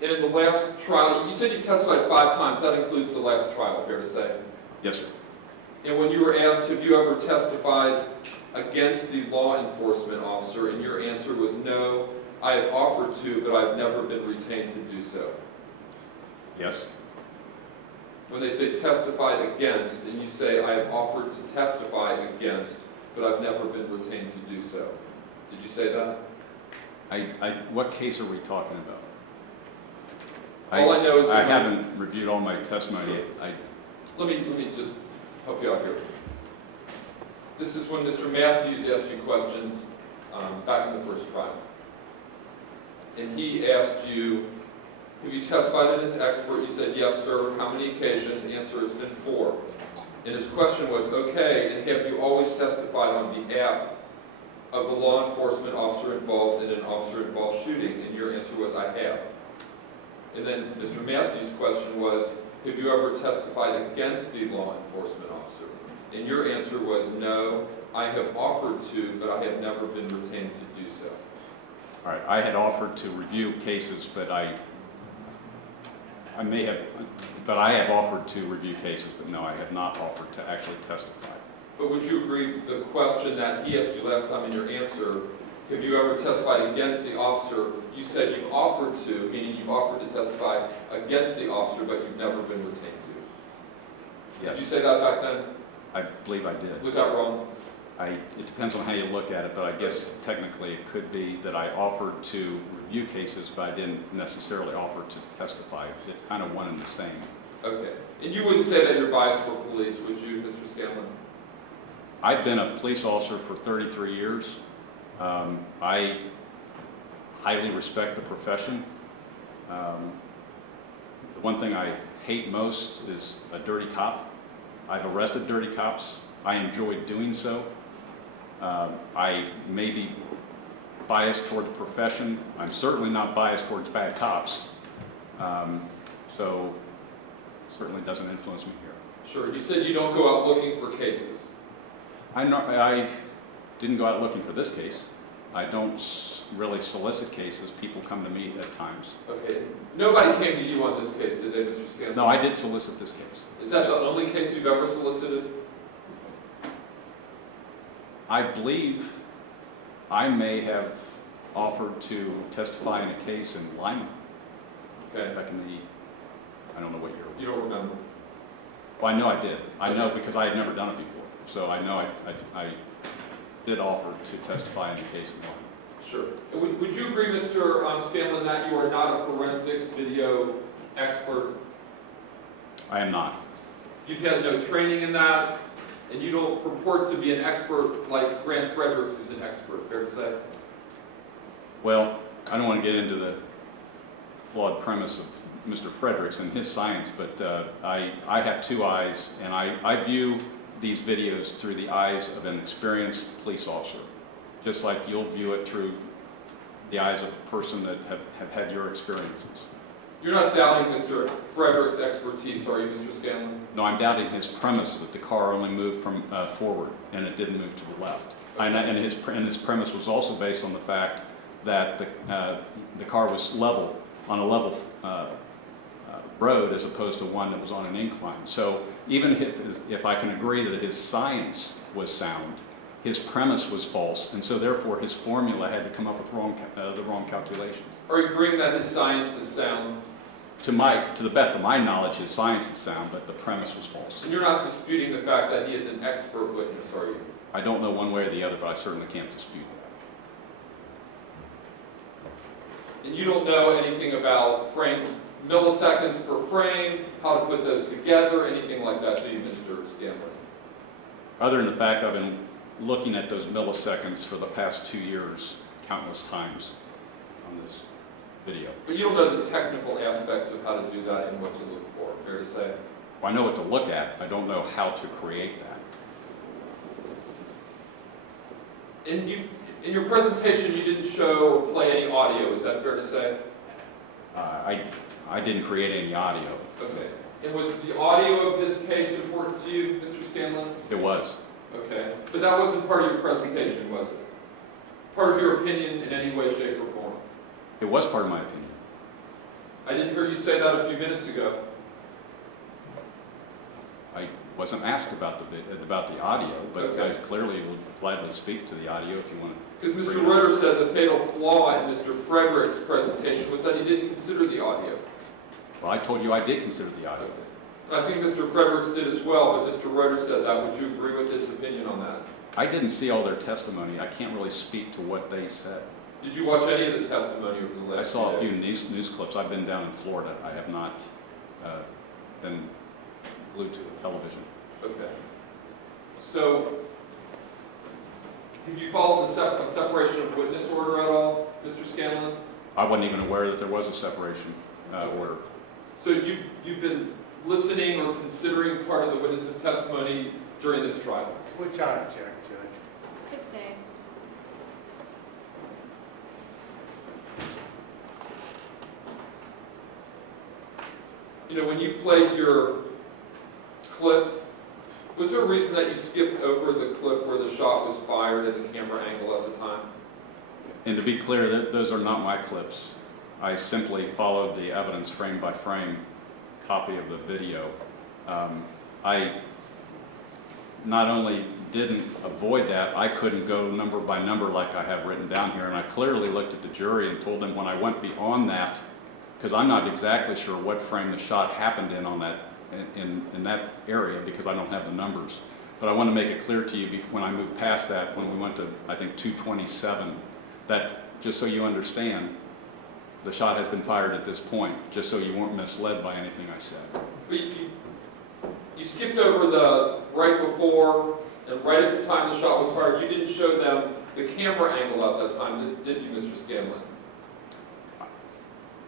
And in the last trial, you said you testified 5 times. That includes the last trial, fair to say? Yes, sir. And when you were asked, have you ever testified against the law enforcement officer, and your answer was no, I have offered to, but I've never been retained to do so. Yes. When they say testified against, and you say, I have offered to testify against, but I've never been retained to do so. Did you say that? What case are we talking about? All I know is I that haven't reviewed all my testimony. let me just help you out here. This is when Mr. Matthews asked you questions back in the first trial. And he asked you, have you testified as an expert? You said, yes, sir. How many occasions? Answer has been 4. And his question was, okay, and have you always testified on behalf of the law enforcement officer involved in an officer-involved shooting? And your answer was, I have. And then Mr. Matthews' question was, have you ever testified against the law enforcement officer? And your answer was, no, I have offered to, but I have never been retained to do so. All right, I had offered to review cases, but I have offered to review cases, but no, I have not offered to actually testify. But would you agree with the question that he asked you last time in your answer, have you ever testified against the officer? You said you've offered to, meaning you've offered to testify against the officer, but you've never been retained to. Yes. Did you say that back then? I believe I did. Was that wrong? It depends on how you look at it, but I guess technically it could be that I offered to review cases, but I didn't necessarily offer to testify. It's kind of one and the same. Okay. And you wouldn't say that you're biased for police, would you, Mr. Scanlon? I've been a police officer for 33 years. I highly respect the profession. The one thing I hate most is a dirty cop. I've arrested dirty cops. I enjoy doing so. I may be biased toward the profession. I'm certainly not biased towards bad cops. So certainly doesn't influence me here. Sure. You said you don't go out looking for cases. I didn't go out looking for this case. I don't really solicit cases. People come to me at times. Okay. Nobody came to you on this case, did they, Mr. Scanlon? No, I did solicit this case. Is that the only case you've ever solicited? I believe I may have offered to testify in a case in Lima. Okay. Back in the, I don't know what year. You don't remember? Well, I know I did. I know because I had never done it before. So I know I did offer to testify in a case in Lima. Sure. Would you agree, Mr. Scanlon, that you are not a forensic video expert? I am not. You've had no training in that, and you don't purport to be an expert like Grant Fredericks is an expert, fair to say? Well, I don't want to get into the flawed premise of Mr. Fredericks and his science, but I have 2 eyes, and I view these videos through the eyes of an experienced police officer, just like you'll view it through the eyes of a person that have had your experiences. You're not doubting Mr. Frederick's expertise, are you, Mr. Scanlon? No, I'm doubting his premise that the car only moved from forward and it didn't move to the left. And his premise was also based on the fact that the car was level, on a level road as opposed to one that was on an incline. So even if I can agree that his science was sound, his premise was false, and so therefore his formula had to come up with the wrong calculations. Are you agreeing that his science is sound? To the best of my knowledge, his science is sound, but the premise was false. And you're not disputing the fact that he is an expert witness, are you? I don't know one way or the other, but I certainly can't dispute that. And you don't know anything about frames, milliseconds per frame, how to put those together, anything like that, do you, Mr. Scanlon? Other than the fact I've been looking at those milliseconds for the past 2 years, countless times on this video. But you don't know the technical aspects of how to do that and what to look for, fair to say? Well, I know what to look at. I don't know how to create that. In your presentation, you didn't show or play any audio, is that fair to say? I didn't create any audio. Okay. And was the audio of this case important to you, Mr. Scanlon? It was. Okay. But that wasn't part of your presentation, was it? Part of your opinion in any way, shape, or form? It was part of my opinion. I didn't hear you say that a few minutes ago. I wasn't asked about the audio, but Okay. I clearly would gladly speak to the audio if you want to. Because Mr. Ritter said the fatal flaw in Mr. Frederick's presentation was that he didn't consider the audio. Well, I told you I did consider the audio. Okay. And I think Mr. Fredericks did as well, but Mr. Ritter said that. Would you agree with his opinion on that? I didn't see all their testimony. I can't really speak to what they said. Did you watch any of the testimony over the last I saw a few days? news clips. I've been down in Florida. I have not been glued to the television. Okay. So, have you followed the separation of witness order at all, Mr. Scanlon? I wasn't even aware that there was a separation order. So you've been listening or considering part of the witness's testimony during this trial? Which I object, Judge. Sustain. You know, when you played your clips, was there a reason that you skipped over the clip where the shot was fired at the camera angle at the time? And to be clear, those are not my clips. I simply followed the evidence frame by frame copy of the video. I not only didn't avoid that, I couldn't go number by number like I have written down here, and I clearly looked at the jury and told them when I went beyond that, because I'm not exactly sure what frame the shot happened in on that in that area because I don't have the numbers. But I want to make it clear to you when I move past that, when we went to, I think, 227, that just so you understand, the shot has been fired at this point, just so you weren't misled by anything I said. But you skipped over the right before and right at the time the shot was fired. You didn't show them the camera angle at that time, did you, Mr. Scanlon?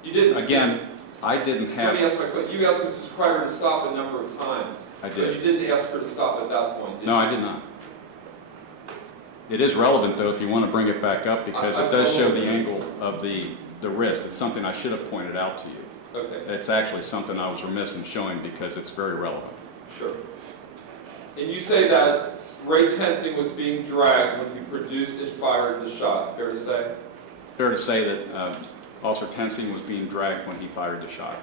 You didn't. Again, I didn't have... Let me ask my question. You asked Mrs. Kreider to stop a number of times. I But did. you didn't ask her to stop at that point, did No, you? I did not. It is relevant, though, if you want to bring it back up, because I it does show the totally- angle of the wrist. It's something I should have pointed out to you. Okay, It's actually something I was remiss in showing because it's very relevant. sure. And you say that Ray Tensing was being dragged when he produced and fired the shot, fair to say? Fair to say that Officer Tensing was being dragged when he fired the shot.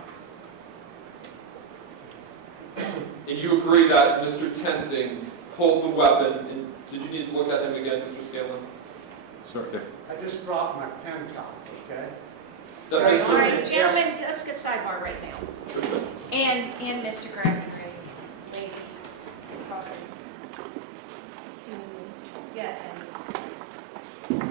And you agree that Mr. Tensing pulled the weapon, and did you need to look at him again, Mr. Scanlon? Sir, if I just dropped my pen top, okay? That Yes. All Mr. right, gentlemen, let's get sidebar right now. Sure. And Mr. Grafton, lady. Sorry. Yes, Andy.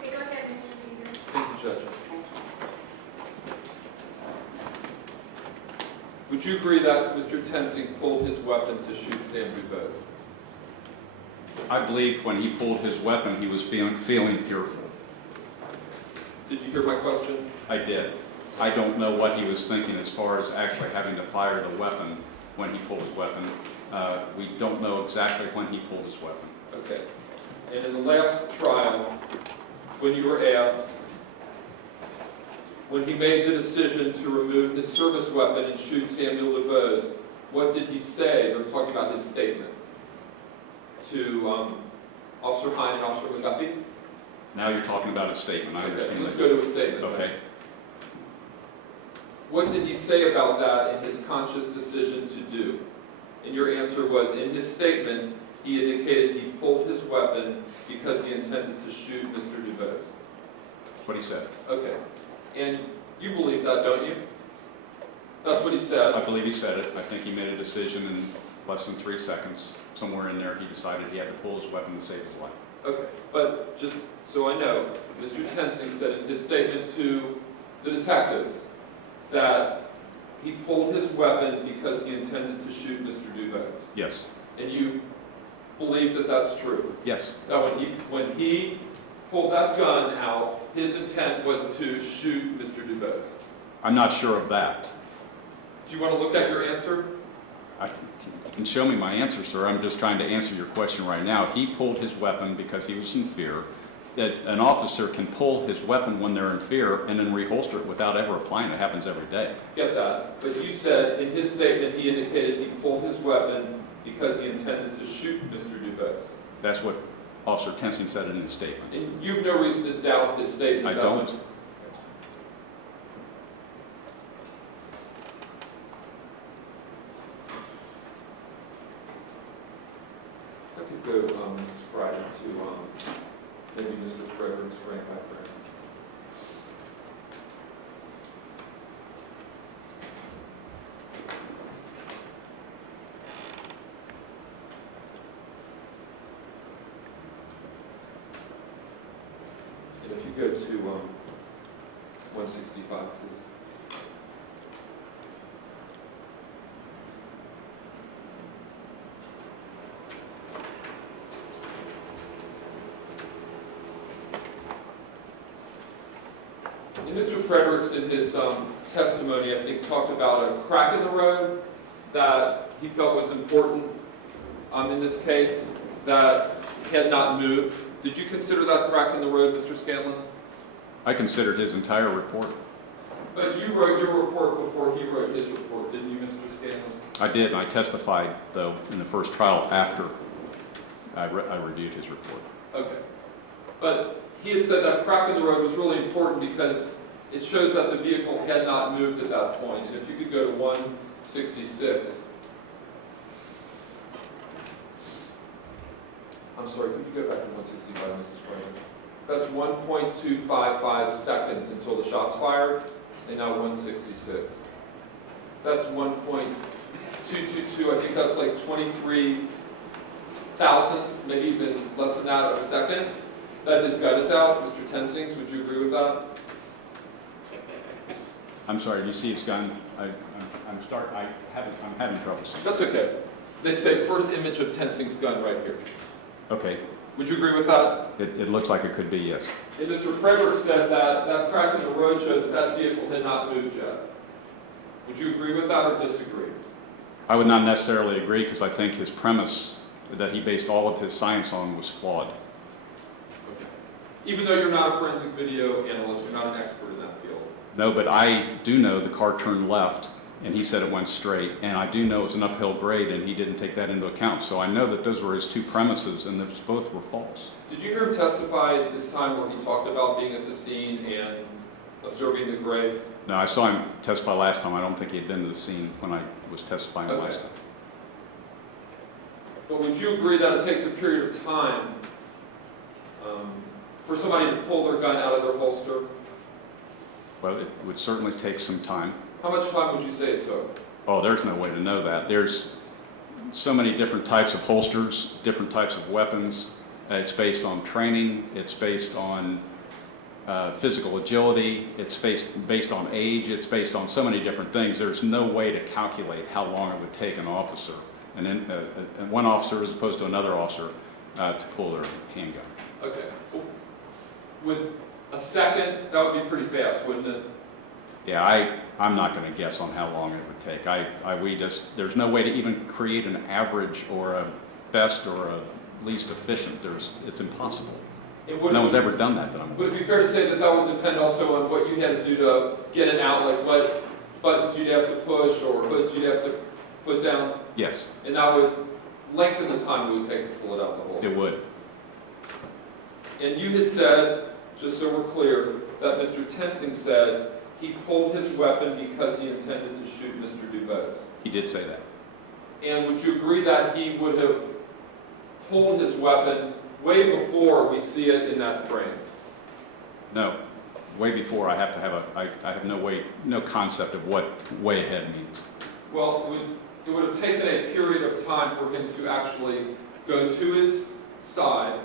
Okay, go ahead, Mr. Reader. Thank you, Judge. Would you agree that Mr. Tensing pulled his weapon to shoot Sam DuBose? I believe when he pulled his weapon, he was feeling fearful. Did you hear my question? I did. I don't know what he was thinking as far as actually having to fire the weapon when he pulled his weapon. We don't know exactly when he pulled his weapon. Okay. And in the last trial, when you were asked, when he made the decision to remove his service weapon and shoot Samuel DuBose, what did he say? They're talking about his statement to Officer Hine and Officer McGuffey. Now you're talking about a statement. I Okay, understand let's that. go to a statement. Okay. What did he say about that in his conscious decision to do? And your answer was, in his statement, he indicated he pulled his weapon because he intended to shoot Mr. DuBose. That's what he said. Okay. And you believe that, don't you? That's what he said. I believe he said it. I think he made a decision in less than 3 seconds. Somewhere in there, he decided he had to pull his weapon to save his life. Okay. But just so I know, Mr. Tensing said in his statement to the detectives that he pulled his weapon because he intended to shoot Mr. DuBose. Yes. And you believe that that's true? Yes. That when he pulled that gun out, his intent was to shoot Mr. DuBose. I'm not sure of that. Do you want to look at your answer? You can show me my answer, sir. I'm just trying to answer your question right now. He pulled his weapon because he was in fear. That an officer can pull his weapon when they're in fear and then reholster it without ever applying it. It happens every day. Get that. But you said in his statement he indicated he pulled his weapon because he intended to shoot Mr. DuBose. That's what Officer Tensing said in his statement. And you have no reason to doubt his statement? I don't. I could go, Mrs. Friday, to maybe Mr. Frederick's right back there. And if you go to 165, please. And Mr. Fredericks, in his testimony, I think, talked about a crack in the road that he felt was important in this case, that had not moved. Did you consider that crack in the road, Mr. Scanlon? I considered his entire report. But you wrote your report before he wrote his report, didn't you, Mr. Scanlon? I did, and I testified, though, in the first trial after I reviewed his report. Okay. But he had said that crack in the road was really important because it shows that the vehicle had not moved at that point. And if you could go to 166. I'm sorry, could you go back to 165, Mrs. Frank? That's 1.255 seconds until the shots fired, and now 166. That's 1.222, I think that's like 23 thousandths, maybe even less than that of a second. That his gun is out. Mr. Tensings, would you agree with that? I'm sorry, do you see his gun? I'm having trouble seeing. That's okay. They say first image of Tensing's gun right here. Okay, Would you agree with that? it looks like it could be, yes. And Mr. Frederick said that that crack in the road showed that that vehicle had not moved yet. Would you agree with that or disagree? I would not necessarily agree because I think his premise that he based all of his science on was flawed. Okay. Even though you're not a forensic video analyst, you're not an expert in that field. No, but I do know the car turned left and he said it went straight, and I do know it was an uphill grade and he didn't take that into account. So I know that those were his two premises and those both were false. Did you hear him testify this time where he talked about being at the scene and observing the grade? No, I saw him testify last time. I don't think he had been to the scene when I was testifying Okay. last time. But would you agree that it takes a period of time for somebody to pull their gun out of their holster? Well, it would certainly take some time. How much time would you say it took? Oh, there's no way to know that. There's so many different types of holsters, different types of weapons. It's based on training. It's based on physical agility. It's based on age. It's based on so many different things. There's no way to calculate how long it would take an officer, and then one officer as opposed to another officer, to pull their handgun. Okay. Would a second, that would be pretty fast, wouldn't it? Yeah, I'm not going to guess on how long it would take. There's no way to even create an average or a best or a least efficient. It's impossible. No one's ever done that I'm Would it be fair to say that that would depend also on what you had to do to get it out, like what buttons you'd have to push or hoods you'd have to put down? Yes, And that would lengthen the time it would take to pull it out of the holster. it would. And you had said, just so we're clear, that Mr. Tensing said he pulled his weapon because he intended to shoot Mr. DuBose. He did say that. And would you agree that he would have pulled his weapon way before we see it in that frame? No, way before. I have no concept of what way ahead means. Well, it would have taken a period of time for him to actually go to his side,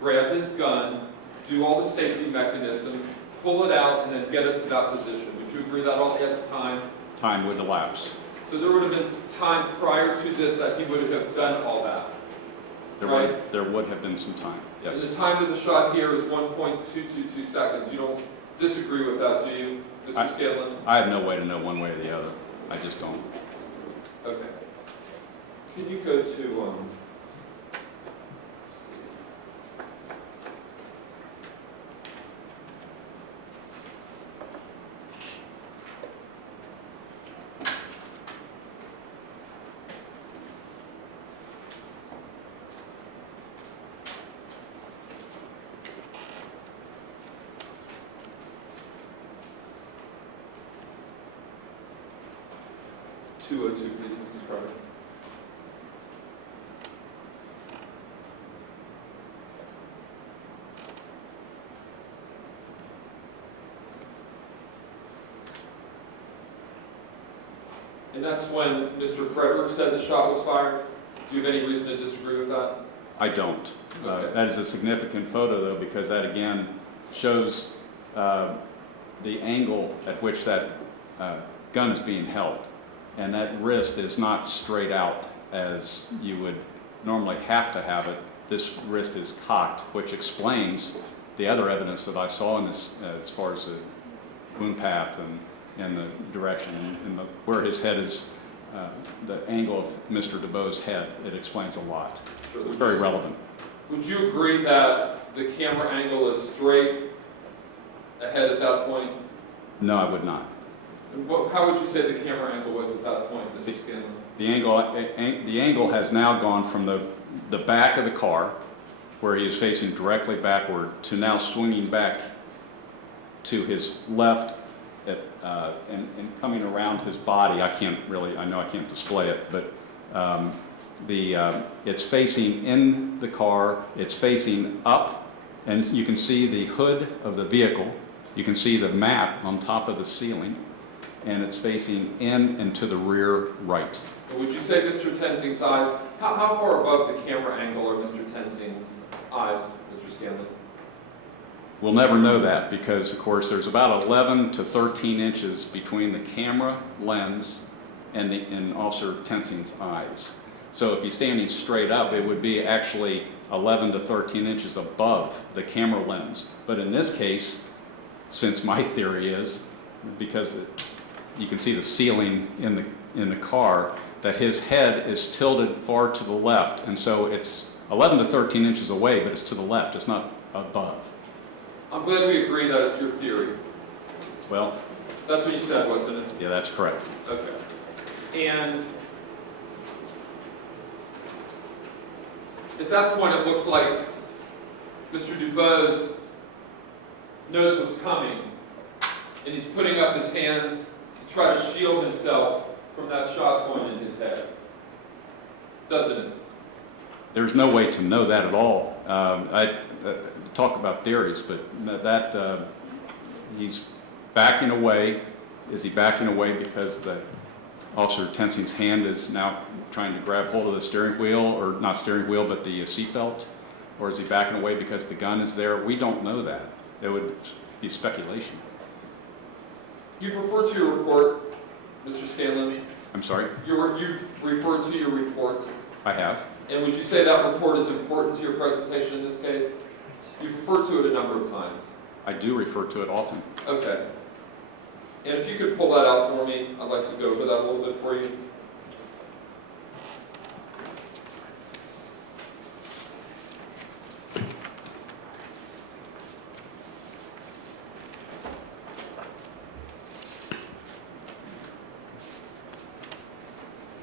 grab his gun, do all the safety mechanisms, pull it out, and then get it to that position. Would you agree that all adds time? Time would elapse. So there would have been time prior to this that he would have done all that. There would have been some time, yes. And the time of the shot here is 1.222 seconds. You don't disagree with that, do you, Mr. Scanlon? I have no way to know one way or the other. I just don't. Okay. Can you go to, let's see. 202, please, Mrs. Carter. And that's when Mr. Frederick said the shot was fired? Do you have any reason to disagree with that? I don't. Okay. That is a significant photo, though, because that again shows the angle at which that gun is being held. And that wrist is not straight out as you would normally have to have it. This wrist is cocked, which explains the other evidence that I saw in this, as far as the wound path and the direction and where his head is, the angle of Mr. DuBose's head. It explains a lot. Sure. It's very relevant. Would you agree that the camera angle is straight ahead at that point? No, I would not. And how would you say the camera angle was at that point, Mr. Scanlon? The angle has now gone from the back of the car, where he is facing directly backward, to now swinging back to his left and coming around his body. I know I can't display it, but it's facing in the car, it's facing up, and you can see the hood of the vehicle, you can see the map on top of the ceiling, and it's facing in and to the rear right. And would you say Mr. Tenzing's eyes, how far above the camera angle are Mr. Tenzing's eyes, Mr. Scanlon? We'll never know that because, of course, there's about 11 to 13 inches between the camera lens and Officer Tenzing's eyes. So if he's standing straight up, it would be actually 11 to 13 inches above the camera lens. But in this case, since my theory is, because you can see the ceiling in the car, that his head is tilted far to the left, and so it's 11 to 13 inches away, but it's to the left, it's not above. I'm glad we agree that it's your theory. Well, That's what you said, wasn't it? yeah, that's correct. Okay. And at that point, it looks like Mr. DuBose knows what's coming, and he's putting up his hands to try to shield himself from that shot point in his head. Doesn't it? There's no way to know that at all. I talk about theories, but that he's backing away. Is he backing away because the Officer Tenzing's hand is now trying to grab hold of the steering wheel, or not steering wheel, but the seatbelt? Or is he backing away because the gun is there? We don't know that. It would be speculation. You've referred to your report, Mr. Scanlon. I'm sorry? You've referred to your report. I have. And would you say that report is important to your presentation in this case? You've referred to it a number of times. I do refer to it often. Okay. And if you could pull that out for me, I'd like to go over that a little bit for you.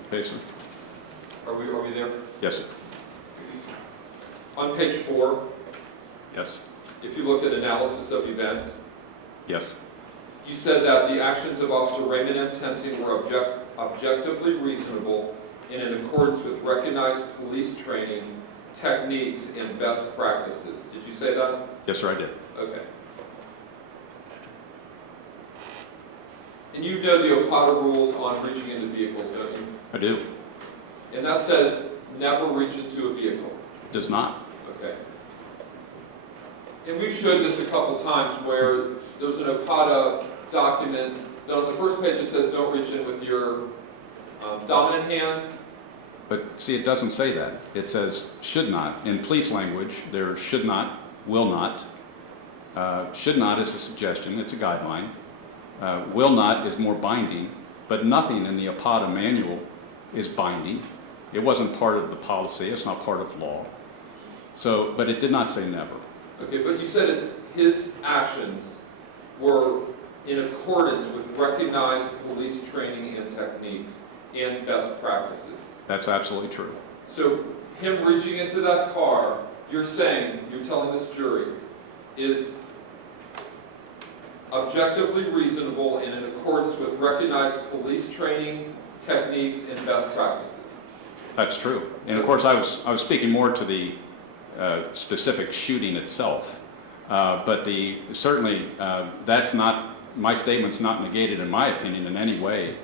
Okay, sir? Are we there? Yes, sir. On page 4, Yes. if you look at analysis of event, Yes. you said that the actions of Officer Raymond M. Tenzing were objectively reasonable and in accordance with recognized police training, techniques, and best practices. Did you say that? Yes, sir, I did. Okay. And you know the OPATA rules on reaching into vehicles, don't you? I do. And that says never reach into a vehicle. It does not. Okay. And we've showed this a couple times where there's an OPATA document that on the first page it says don't reach in with your dominant hand. But see, it doesn't say that. It says should not. In police language, there should not, will not. Should not is a suggestion, it's a guideline. Will not is more binding, but nothing in the OPATA manual is binding. It wasn't part of the policy, it's not part of law. So, but it did not say never. Okay, but you said his actions were in accordance with recognized police training and techniques and best practices. That's absolutely true. So him reaching into that car, you're telling this jury, is objectively reasonable and in accordance with recognized police training, techniques, and best practices. That's true. And of course, I was speaking more to the specific shooting itself. But certainly, that's not, my statement's not negated in my opinion in any way,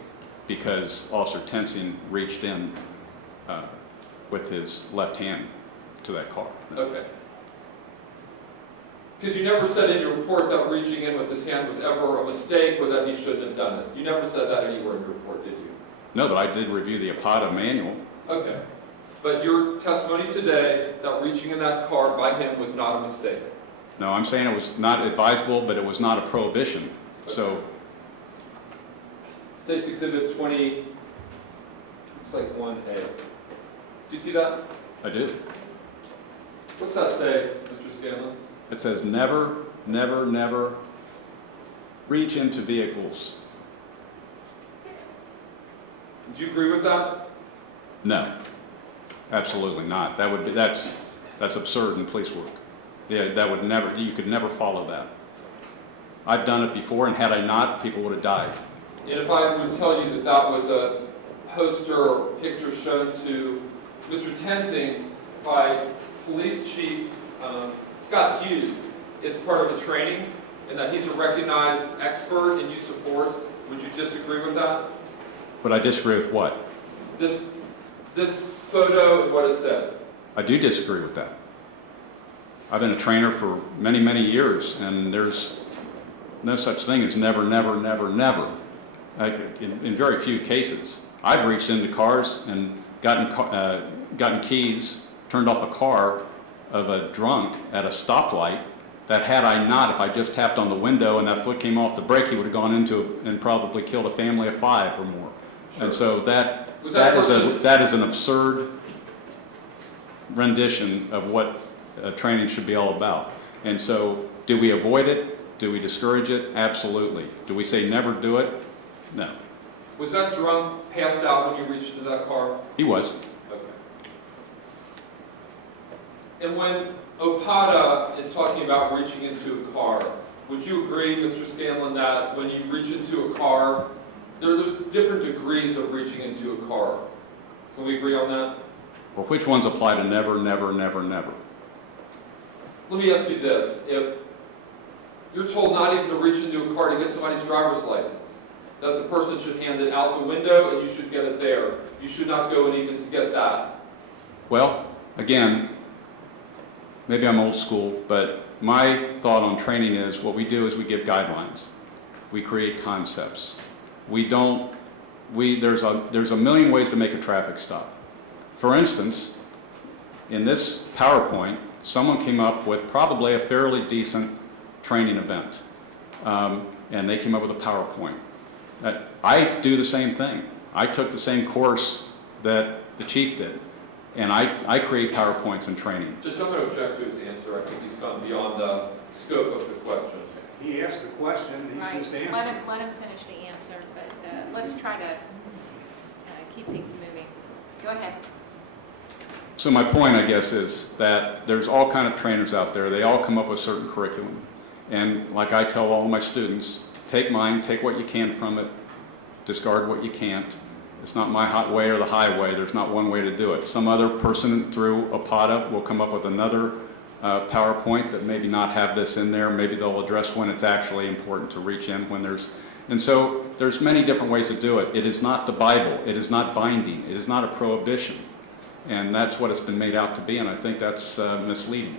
because Officer Tensing reached in with his left hand to that car. Okay. Because you never said in your report that reaching in with his hand was ever a mistake or that he shouldn't have done it. You never said that anywhere in your report, did you? No, but I did review the APATA manual. Okay. But your testimony today that reaching in that car by him was not a mistake. No, I'm saying it was not advisable, but it was not a prohibition. Okay. So, State's Exhibit 20, looks like 1A. Do you see that? I do. What's that say, Mr. Scanlon? It says never, never, never reach into vehicles. Do you agree with that? No, absolutely not. That's absurd in police work. Yeah, you could never follow that. I've done it before, and had I not, people would have died. And if I would tell you that that was a poster or picture shown to Mr. Tensing by Police Chief Scott Hughes as part of the training, and that he's a recognized expert in use of force, would you disagree with that? But I disagree with what? This photo and what it says. I do disagree with that. I've been a trainer for many, many years, and there's no such thing as never, never, never, never. In very few cases. I've reached into cars and gotten keys, turned off a car of a drunk at a stoplight that had I not, if I just tapped on the window and that foot came off the brake, he would have gone into it and probably killed a family of 5 or more. Sure. And so that is an absurd rendition of what training should be all about. And so, do we avoid it? Do we discourage it? Absolutely. Do we say never do it? No. Was that drunk passed out when you reached into that car? He was. Okay. And when OPATA is talking about reaching into a car, would you agree, Mr. Scanlon, that when you reach into a car, there's different degrees of reaching into a car? Can we agree on that? Well, which ones apply to never, never, never, never? Let me ask you this. If you're told not even to reach into a car to get somebody's driver's license, that the person should hand it out the window and you should get it there. You should not go and even to get that. Well, again, maybe I'm old school, but my thought on training is what we do is we give guidelines. We create concepts. There's a million ways to make a traffic stop. For instance, in this PowerPoint, someone came up with probably a fairly decent training event, and they came up with a PowerPoint. I do the same thing. I took the same course that the chief did, and I create PowerPoints in training. Judge, I'm going to object to his answer. I think he's gone beyond the scope of the question. He asked the question, he's Right, just answering. let him finish the answer, but let's try to keep things moving. Go ahead. So my point, I guess, is that there's all kind of trainers out there. They all come up with certain curriculum. And like I tell all my students, take mine, take what you can from it, discard what you can't. It's not my hot way or the highway. There's not one way to do it. Some other person through APATA will come up with another PowerPoint that maybe not have this in there. Maybe they'll address when it's actually important to reach in when there's... And so there's many different ways to do it. It is not the Bible. It is not binding. It is not a prohibition. And that's what it's been made out to be, and I think that's misleading.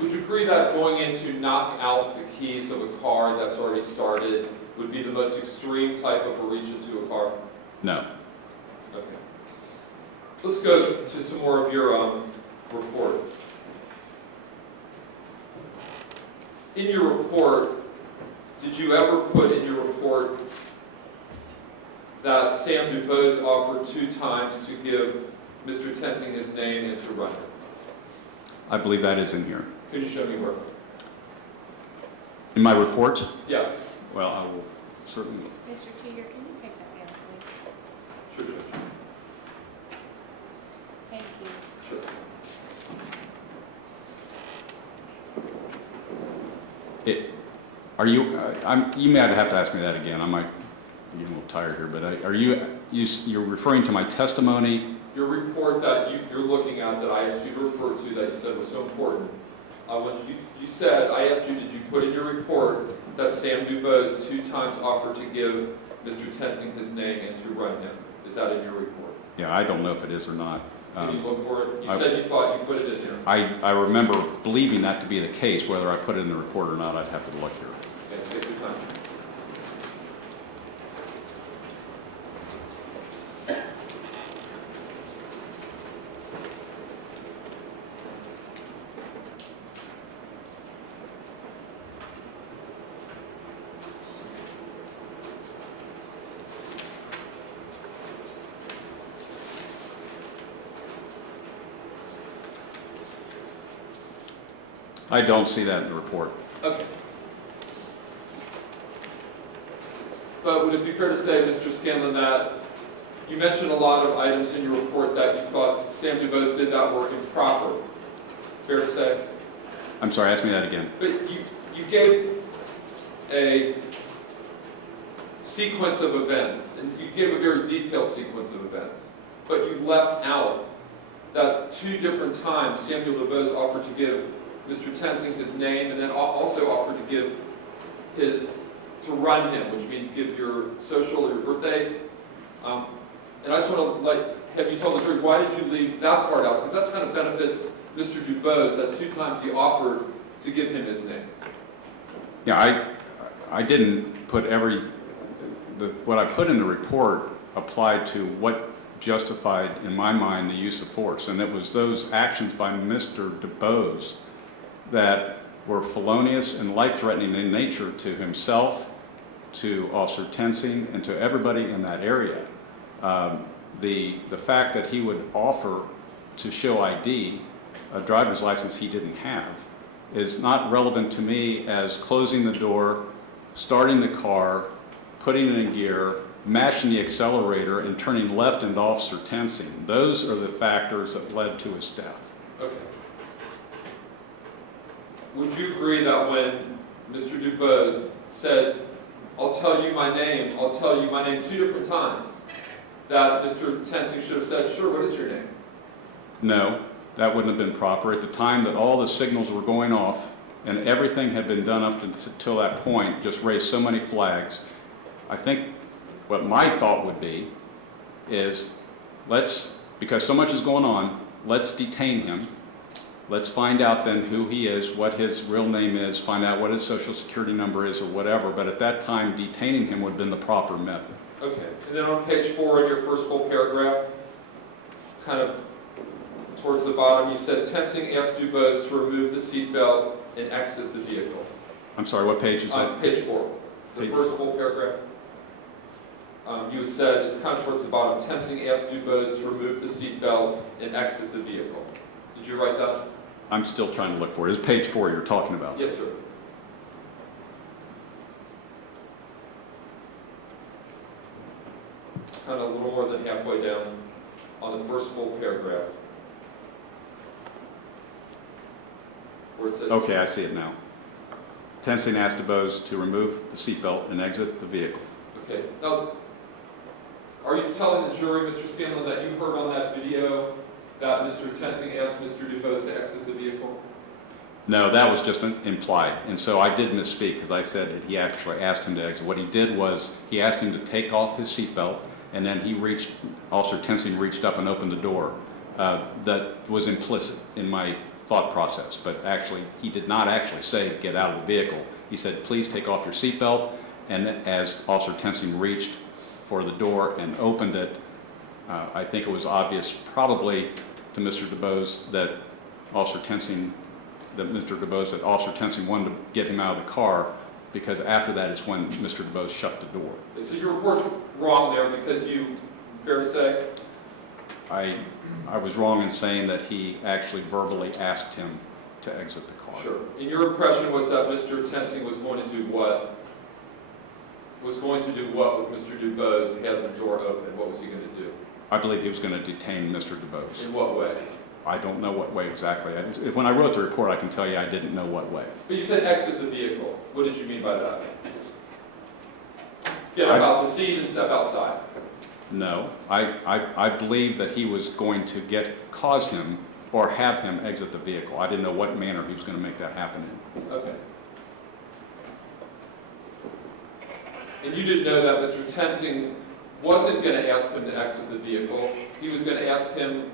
Would you agree that going in to knock out the keys of a car that's already started would be the most extreme type of a reach into a car? No. Okay. Let's go to some more of your report. In your report, did you ever put in your report that Sam DuBose offered 2 times to give Mr. Tensing his name and to run it? I believe that is in here. Could you show me where? In my report? Yeah, Well, I will certainly. Mr. Teeter, can you take that down, please? sure, Judge. Thank you. Sure. Are you, you may have to ask me that again. I might be getting a little tired here, but you're referring to my testimony? Your report that you're looking at that I asked you to refer to that you said was so important. When you said, I asked you, did you put in your report that Sam DuBose 2 times offered to give Mr. Tensing his name and to run him? Is that in your report? Yeah, I don't know if it is or not. Can you look for it? You said you thought you put it in there. I remember believing that to be the case. Whether I put it in the report or not, I'd have to look here. Okay, take your time. I don't see that in the report. Okay. But would it be fair to say, Mr. Scanlon, that you mentioned a lot of items in your report that you thought Sam DuBose did that work improper? Fair to say? I'm sorry, ask me that again. But you gave a sequence of events, and you gave a very detailed sequence of events, but you left out that 2 different times Samuel DuBose offered to give Mr. Tensing his name, and then also offered to give to run him, which means give your social or your birthday. And I just want to have you tell the jury, why did you leave that part out? Because that kind of benefits Mr. DuBose, that 2 times he offered to give him his name. Yeah, I didn't put what I put in the report applied to what justified, in my mind, the use of force. And it was those actions by Mr. DuBose that were felonious and life-threatening in nature to himself, to Officer Tensing, and to everybody in that area. The fact that he would offer to show ID, a driver's license he didn't have, is not relevant to me as closing the door, starting the car, putting it in gear, mashing the accelerator, and turning left into Officer Tensing. Those are the factors that led to his death. Okay. Would you agree that when Mr. DuBose said, I'll tell you my name 2 different times, that Mr. Tensing should have said, sure, what is your name? No, that wouldn't have been proper. At the time that all the signals were going off and everything had been done up until that point, just raised so many flags, I think what my thought would be is, because so much is going on, let's detain him. Let's find out then who he is, what his real name is, find out what his social security number is or whatever. But at that time, detaining him would have been the proper method. Okay. And then on page 4 in your first full paragraph, kind of towards the bottom, you said, Tensing asked DuBose to remove the seatbelt and exit the vehicle. I'm sorry, what page is that? Page 4, the first full paragraph. You had said, it's kind of towards the bottom, Tensing asked DuBose to remove the seatbelt and exit the vehicle. Did you write that? I'm still trying to look for it. It's page 4 you're talking about. Yes, sir. Kind of a little more than halfway down on the first full paragraph. Where it says, Okay, I see it now. Tensing asked DuBose to remove the seatbelt and exit the vehicle. okay. Now, are you telling the jury, Mr. Scanlon, that you heard on that video that Mr. Tensing asked Mr. DuBose to exit the vehicle? No, that was just implied. And so I did misspeak because I said that he actually asked him to exit. What he did was he asked him to take off his seatbelt, and then Officer Tensing reached up and opened the door. That was implicit in my thought process, but actually he did not actually say get out of the vehicle. He said, please take off your seatbelt, and as Officer Tensing reached for the door and opened it, I think it was obvious probably to Mr. DuBose that Officer Tensing wanted to get him out of the car, because after that is when Mr. DuBose shut the door. So your report's wrong there because you, fair to say? I was wrong in saying that he actually verbally asked him to exit the car. Sure. And your impression was that Mr. Tensing was going to do what? Was going to do what with Mr. DuBose? He had the door open. What was he going to do? I believe he was going to detain Mr. DuBose. In what way? I don't know what way exactly. When I wrote the report, I can tell you I didn't know what way. But you said exit the vehicle. What did you mean by that? Get about the seat and step outside. No, I believe that he was going to cause him or have him exit the vehicle. I didn't know what manner he was going to make that happen in. Okay. And you didn't know that Mr. Tensing wasn't going to ask him to exit the vehicle. He was going to ask him,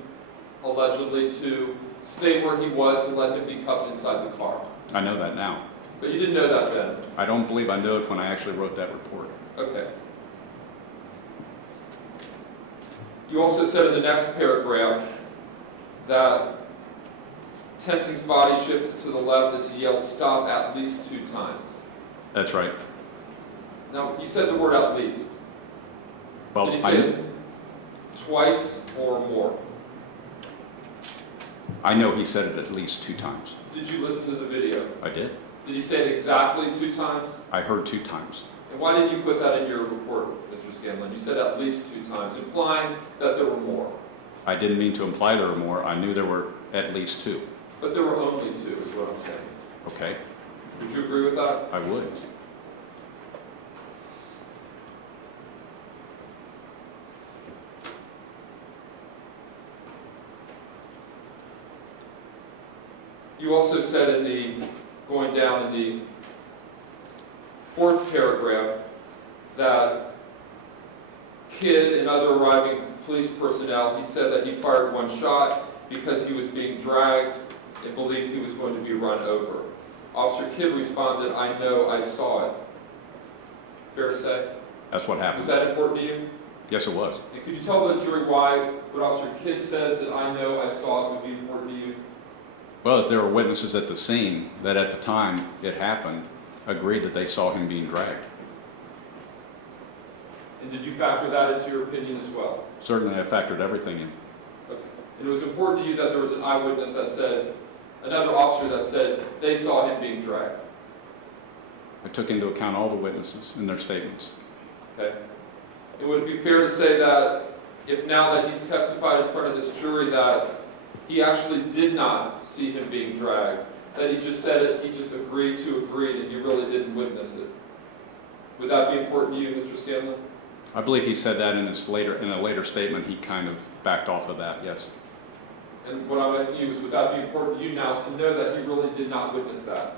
allegedly, to stay where he was and let him be cuffed inside the car. I know that now. But you didn't know that then. I don't believe I knew it when I actually wrote that report. Okay. You also said in the next paragraph that Tensing's body shifted to the left as he yelled stop at least 2 times. That's right. Now, you said the word at least. Well, Did he say it twice or more? I know he said it at least 2 times. Did you listen to the video? I did. Did he say it exactly 2 times? I heard 2 times. And why didn't you put that in your report, Mr. Scanlon? You said at least 2 times, implying that there were more. I didn't mean to imply there were more. I knew there were at least 2. But there were only 2, is what I'm saying. Okay, Would you agree with that? I would. You also said going down in the 4th paragraph, that Kidd and other arriving police personnel, he said that he fired 1 shot because he was being dragged and believed he was going to be run over. Officer Kidd responded, I know, I saw it. Fair to say? That's what Was happened. that important to you? Yes, it was. And could you tell the jury why what Officer Kidd says that I know, I saw it would be important to you? Well, if there were witnesses at the scene that at the time it happened agreed that they saw him being dragged. And did you factor that into your opinion as well? Certainly, I factored everything in. Okay. And it was important to you that there was an eyewitness that said, another officer that said they saw him being dragged. I took into account all the witnesses and their statements. Okay. And would it be fair to say that if now that he's testified in front of this jury that he actually did not see him being dragged, that he just said it, he just agreed to agree, and you really didn't witness it? Would that be important to you, Mr. Scanlon? I believe he said that in a later statement. He kind of backed off of that, yes. And what I'm asking you is, would that be important to you now to know that he really did not witness that?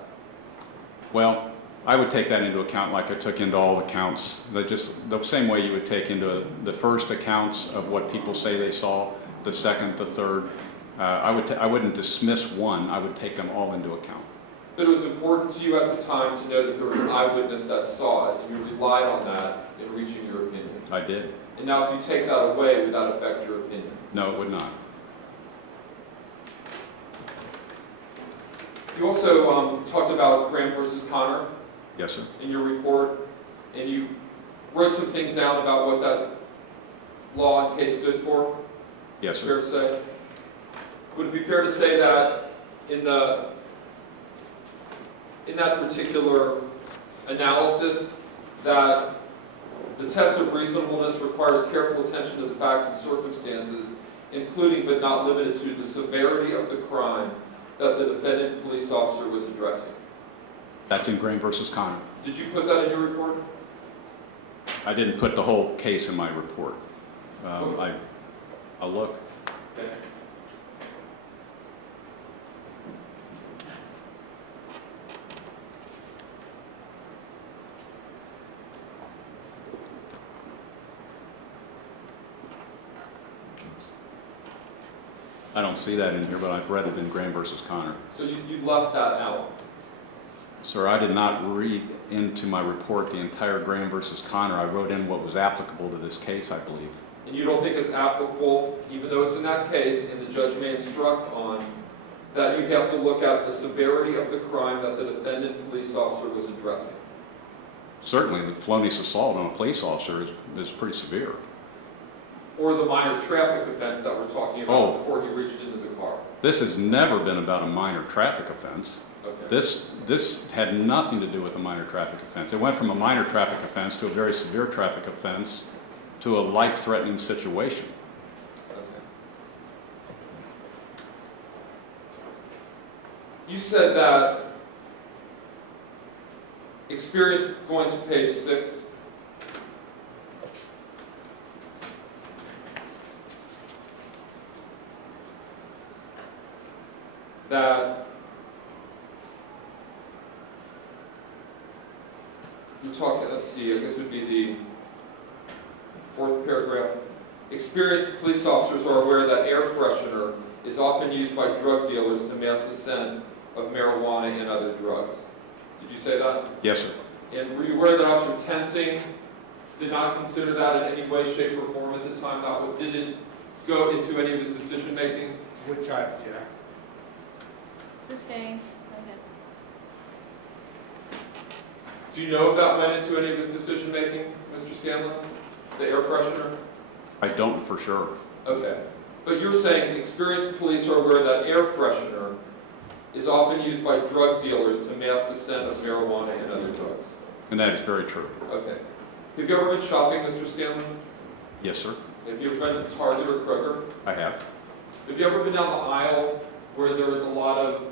Well, I would take that into account like I took into all accounts. Just the same way you would take into the first accounts of what people say they saw, the second, the third. I wouldn't dismiss one. I would take them all into account. But it was important to you at the time to know that there was an eyewitness that saw it, and you relied on that in reaching your opinion. I did. And now if you take that away, would that affect your opinion? No, it would not. You also talked about Graham versus Connor Yes, sir. in your report, and you wrote some things down about what that law and case stood for. Yes, sir. Fair to say? Would it be fair to say that in that particular analysis, that the test of reasonableness requires careful attention to the facts and circumstances, including but not limited to the severity of the crime that the defendant police officer was addressing? That's in Graham versus Connor. Did you put that in your report? I didn't put the whole case in my report. I'll look. Okay. I don't see that in here, but I've read it in Graham versus Connor. So you left that out. Sir, I did not read into my report the entire Graham versus Connor. I wrote in what was applicable to this case, I believe. And you don't think it's applicable, even though it's in that case, and the judge may instruct on, that you have to look at the severity of the crime that the defendant police officer was addressing? Certainly, the felonious assault on a police officer is pretty severe. Or the minor traffic offense that we're talking about Oh. before he reached into the car? This has never been about a minor traffic offense. Okay. This had nothing to do with a minor traffic offense. It went from a minor traffic offense to a very severe traffic offense to a life-threatening situation. Okay. You said that experience, going to page 6, that you talk, let's see, I guess it would be the 4th paragraph. Experienced police officers are aware that air freshener is often used by drug dealers to mask the scent of marijuana and other drugs. Did you say that? Yes, sir. And were you aware that Officer Tensing did not consider that in any way, shape, or form at the time? That didn't go into any of his decision making? Which I object. Sustained. Go ahead. Do you know if that went into any of his decision making, Mr. Scanlon? The air freshener? I don't for sure. Okay. But you're saying experienced police are aware that air freshener is often used by drug dealers to mask the scent of marijuana and other drugs. And that is very true. Okay. Have you ever been shopping, Mr. Scanlon? Yes, sir. Have you ever been to Target or Kroger? I have. Have you ever been down the aisle where there's a lot of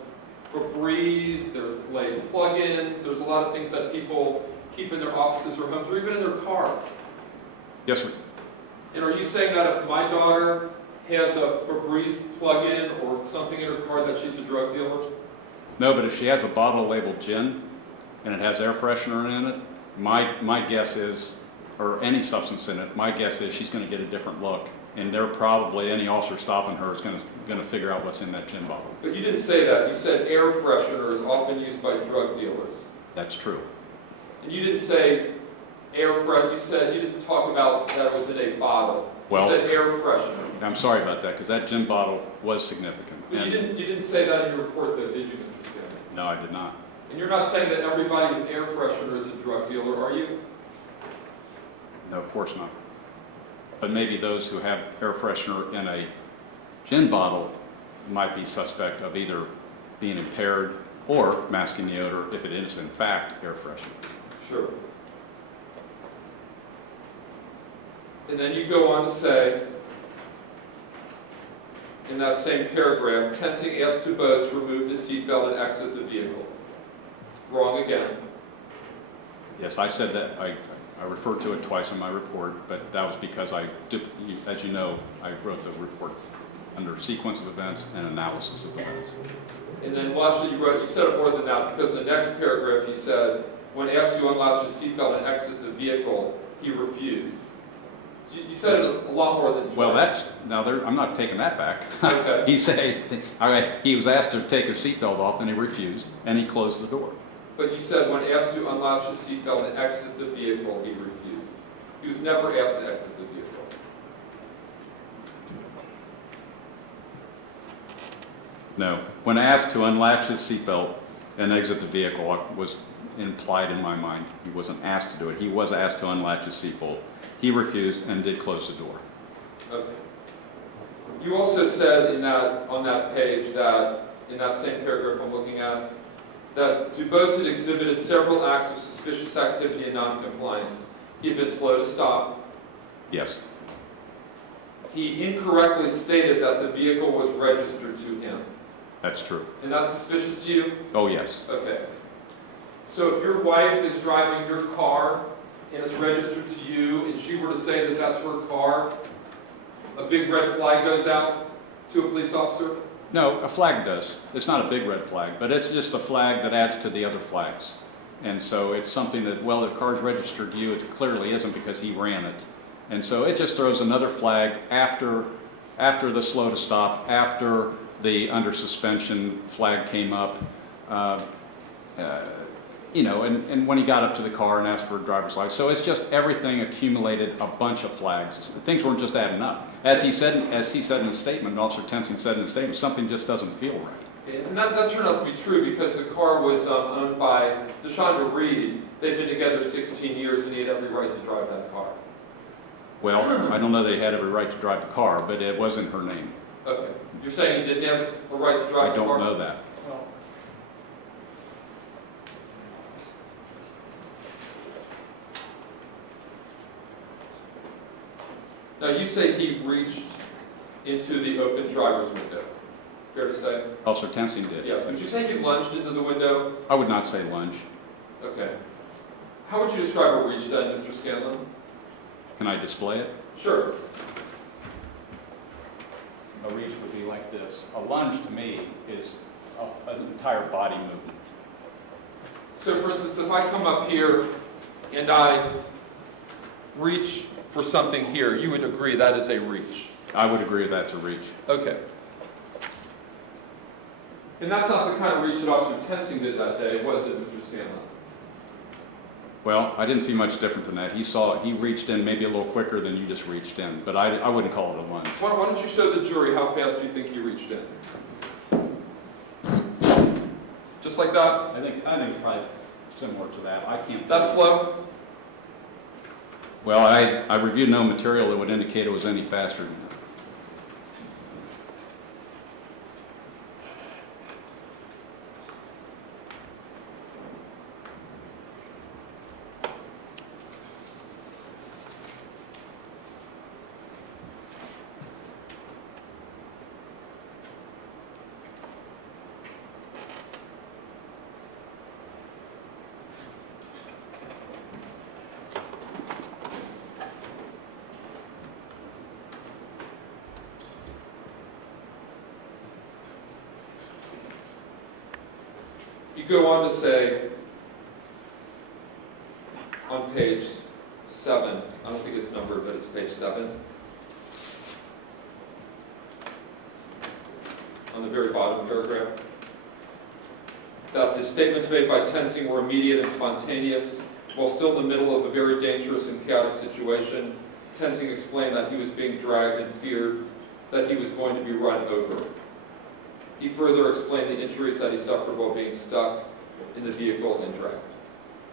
Febreze, there's Glade plug-ins, there's a lot of things that people keep in their offices or homes or even in their cars? Yes, sir. And are you saying that if my daughter has a Febreze plug-in or something in her car that she's a drug dealer? No, but if she has a bottle labeled gin and it has air freshener in it, my guess is, or any substance in it, my guess is she's going to get a different look. And they're probably, any officer stopping her is going to figure out what's in that gin bottle. But you didn't say that. You said air freshener is often used by drug dealers. That's true. And you didn't say air freshener. You didn't talk about that it was in a bottle. Well, you said air freshener. I'm sorry about that, because that gin bottle was significant. But you And didn't say that in your report, though, did you, Mr. Scanlon? no, I did not. And you're not saying that everybody with air freshener is a drug dealer, are you? No, of course not. But maybe those who have air freshener in a gin bottle might be suspect of either being impaired or masking the odor if it is in fact air freshener. Sure. And then you go on to say, in that same paragraph, Tensing asked DuBose to remove the seatbelt and exit the vehicle. Wrong again. Yes, I said that. I referred to it twice in my report, but that was because as you know, I wrote the report under sequence of events and analysis of events. And then, well, actually, you said it more than that, because in the next paragraph you said, when asked to unlatch his seatbelt and exit the vehicle, he refused. So you said it a lot more than twice. Well, I'm not taking that back. Okay. He was asked to take his seatbelt off and he refused, and he closed the door. But you said when asked to unlatch his seatbelt and exit the vehicle, he refused. He was never asked to exit the vehicle. No. When asked to unlatch his seatbelt and exit the vehicle, it was implied in my mind. He wasn't asked to do it. He was asked to unlatch his seatbelt. He refused and did close the door. Okay. You also said on that page that, in that same paragraph I'm looking at, that DuBose had exhibited several acts of suspicious activity and noncompliance. He had been slow to stop. Yes. He incorrectly stated that the vehicle was registered to him. That's true. And that's suspicious to you? Oh, yes. Okay. So if your wife is driving your car and it's registered to you, and she were to say that that's her car, a big red flag goes out to a police officer? No, a flag does. It's not a big red flag, but it's just a flag that adds to the other flags. And so it's something that, well, the car's registered to you, it clearly isn't because he ran it. And so it just throws another flag after the slow to stop, after the under suspension flag came up. And when he got up to the car and asked for a driver's license. So it's just everything accumulated, a bunch of flags. Things weren't just adding up. As he said in his statement, Officer Tensing said in his statement, something just doesn't feel right. And that turned out to be true because the car was owned by DeShonda Reed. They'd been together 16 years and he had every right to drive that car. Well, I don't know they had every right to drive the car, but it wasn't her name. Okay. You're saying he didn't have a right to drive I the car? don't know that. Now, you say he reached into the open driver's window. Fair to say? Officer Tensing did. Yes. Would you say he lunged into the window? I would not say lunge. Okay. How would you describe a reach then, Mr. Scanlon? Can I display it? Sure. A reach would be like this. A lunge to me is an entire body movement. So for instance, if I come up here and I reach for something here, you would agree that is a reach? I would agree that's a reach. Okay. And that's not the kind of reach that Officer Tensing did that day, was it, Mr. Scanlon? Well, I didn't see much different than that. He reached in maybe a little quicker than you just reached in, but I wouldn't call it a lunge. Why don't you show the jury how fast you think he reached in? Just like that? I think probably similar to that. I can't. That slow? Well, I reviewed no material that would indicate it was any faster than that. You go on to say, on page 7, I don't think it's numbered, but it's page 7, on the very bottom paragraph, that the statements made by Tensing were immediate and spontaneous. While still in the middle of a very dangerous and chaotic situation, Tensing explained that he was being dragged and feared that he was going to be run over. He further explained the injuries that he suffered while being stuck in the vehicle and dragged.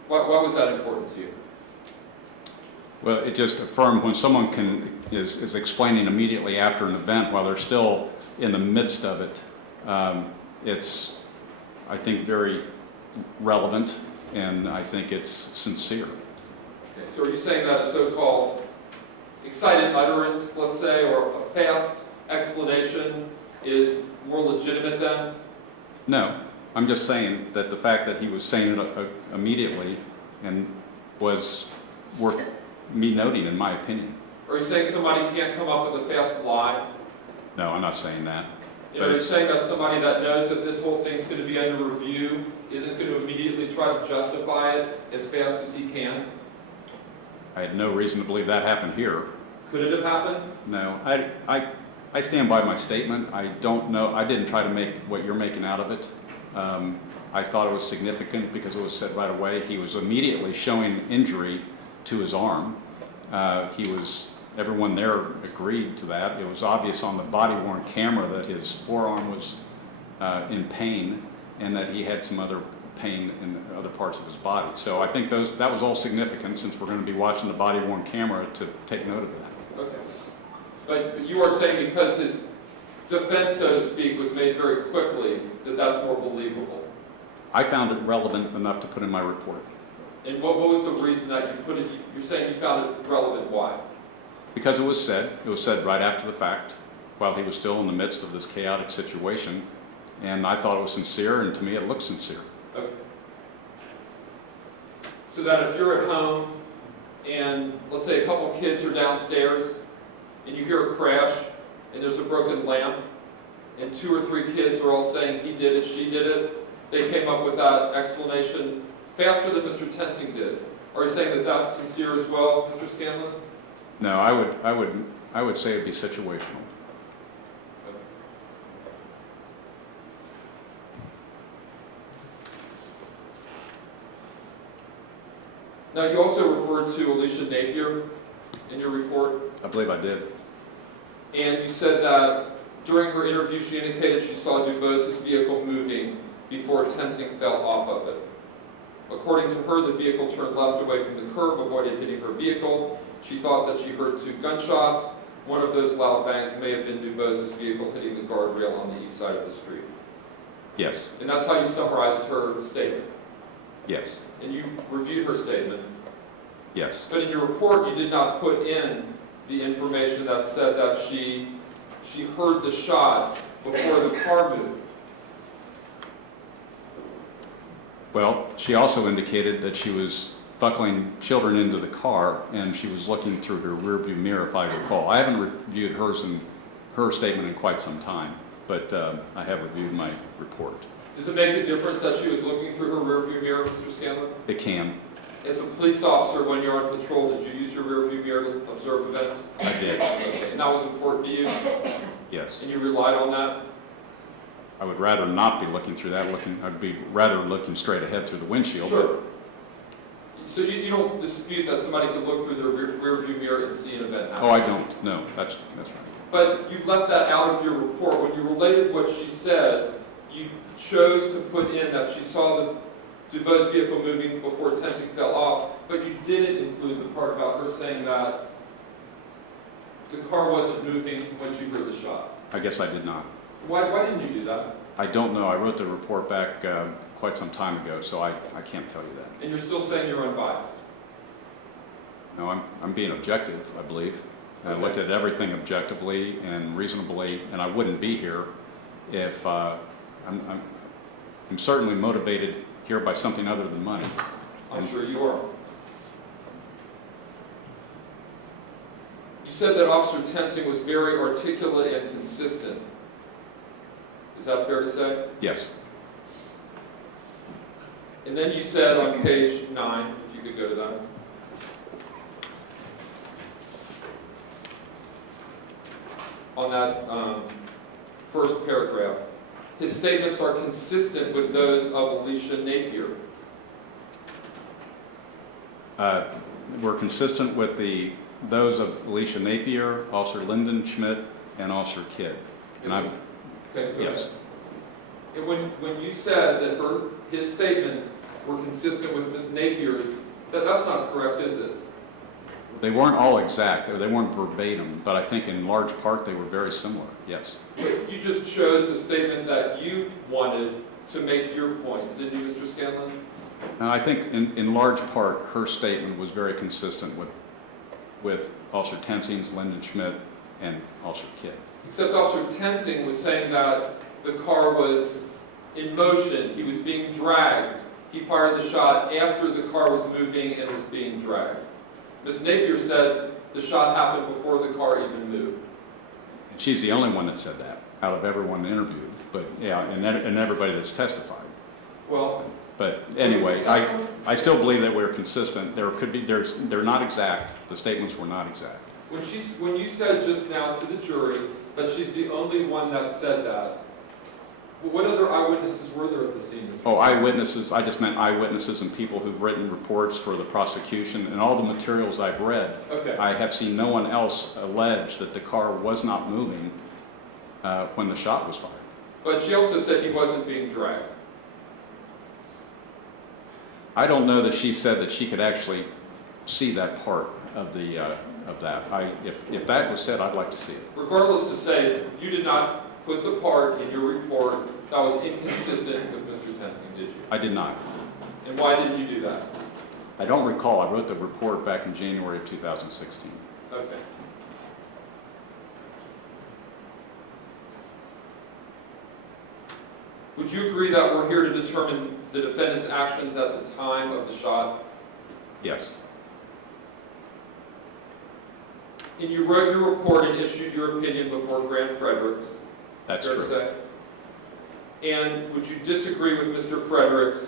Why was that important to you? Well, it just affirmed when someone is explaining immediately after an event while they're still in the midst of it, it's, I think, very relevant, and I think it's sincere. Okay, so are you saying that a so-called excited utterance, let's say, or a fast explanation is more legitimate then? No, I'm just saying that the fact that he was saying it immediately and was worth me noting, in my opinion. Are you saying somebody can't come up with a fast lie? No, I'm not saying that. Are you saying that somebody that knows that this whole thing's going to be under review isn't going to immediately try to justify it as fast as he can? I had no reason to believe that happened here. Could it have happened? No, I stand by my statement. I don't know. I didn't try to make what you're making out of it. I thought it was significant because it was said right away. He was immediately showing injury to his arm. Everyone there agreed to that. It was obvious on the body-worn camera that his forearm was in pain and that he had some other pain in other parts of his body. So I think that was all significant, since we're going to be watching the body-worn camera, to take note of that. Okay. But you are saying because his defense, so to speak, was made very quickly, that that's more believable? I found it relevant enough to put in my report. And what was the reason that you put it, you're saying you found it relevant, why? Because it was said right after the fact, while he was still in the midst of this chaotic situation, and I thought it was sincere, and to me it looked sincere. Okay. So that if you're at home, and let's say a couple kids are downstairs, and you hear a crash, and there's a broken lamp, and 2 or 3 kids are all saying, he did it, she did it, they came up with that explanation faster than Mr. Tensing did. Are you saying that that's sincere as well, Mr. Scanlon? No, I would say it'd be situational. Okay. Now, you also referred to Alicia Napier in your report, I believe I did. and you said that During her interview, she indicated she saw DuBose's vehicle moving before Tensing fell off of it. According to her, the vehicle turned left away from the curb, avoided hitting her vehicle. She thought that she heard 2 gunshots. One of those loud bangs may have been DuBose's vehicle hitting the guardrail on the east side of the street. Yes, And that's how you summarized her statement. yes, And you reviewed her statement. yes. But in your report, you did not put in the information that said that she heard the shot before the car moved. Well, she also indicated that she was buckling children into the car and she was looking through her rearview mirror, if I recall. I haven't reviewed her statement in quite some time, but I have reviewed my report. Does it make a difference that she was looking through her rearview mirror, Mr. Scanlon? It can. As a police officer, when you're on patrol, did you use your rearview mirror to observe events? I did, Okay. And that was important to you? yes. And you relied on that? I would rather not be looking through that, I'd be rather looking straight ahead through the windshield. Sure. So you don't dispute that somebody could look through their rearview mirror and see an event happen? Oh, I don't, no, that's right. But you left that out of your report. When you related what she said, you chose to put in that she saw the DuBose vehicle moving before Tensing fell off, but you didn't include the part about her saying that the car wasn't moving when she heard the shot. I guess I did not. Why didn't you do that? I don't know, I wrote the report back quite some time ago, so I can't tell you that. And you're still saying you're unbiased? No, I'm being objective, I believe. I Okay. looked at everything objectively and reasonably, and I wouldn't be here if I'm certainly motivated here by something other than money. I'm sure you are. You said that Officer Tensing was very articulate and consistent. Is that fair to say? Yes, And then you said on page 9, if you could go to that. On that first paragraph, his statements are consistent with those of Alicia Napier. we're consistent with those of Alicia Napier, Officer Lyndon Schmidt, and Officer Kidd. And I'm, Okay, go yes, ahead. And when you said that his statements were consistent with Ms. Napier's, that's not correct, is it? they weren't all exact, or they weren't verbatim, but I think in large part they were very similar, yes. You just chose the statement that you wanted to make your point, didn't you, Mr. Scanlon? And I think in large part her statement was very consistent with Officer Tensing's, Lyndon Schmidt, and Officer Kidd. Except Officer Tensing was saying that the car was in motion, he was being dragged. He fired the shot after the car was moving and was being dragged. Ms. Napier said the shot happened before the car even moved. And she's the only one that said that out of everyone interviewed, but yeah, and everybody that's testified. Well, But anyway, I still believe that we're consistent. They're not exact. The statements were not exact. when you said just now to the jury that she's the only one that said that, what other eyewitnesses were there at the scene? Mr. Oh, eyewitnesses, I just meant eyewitnesses and people who've written reports for the prosecution. And all the materials I've read, Okay. I have seen no one else allege that the car was not moving when the shot was fired. But she also said he wasn't being dragged. I don't know that she said that she could actually see that part of that. If that was said, I'd like to see it. Regardless to say, you did not put the part in your report that was inconsistent with Mr. Tensing, did you? I did not. And why didn't you do that? I don't recall. I wrote the report back in January of 2016. Okay. Would you agree that we're here to determine the defendant's actions at the time of the shot? Yes. And you wrote your report and issued your opinion before Grant Fredericks? That's fair to true. say? And would you disagree with Mr. Fredericks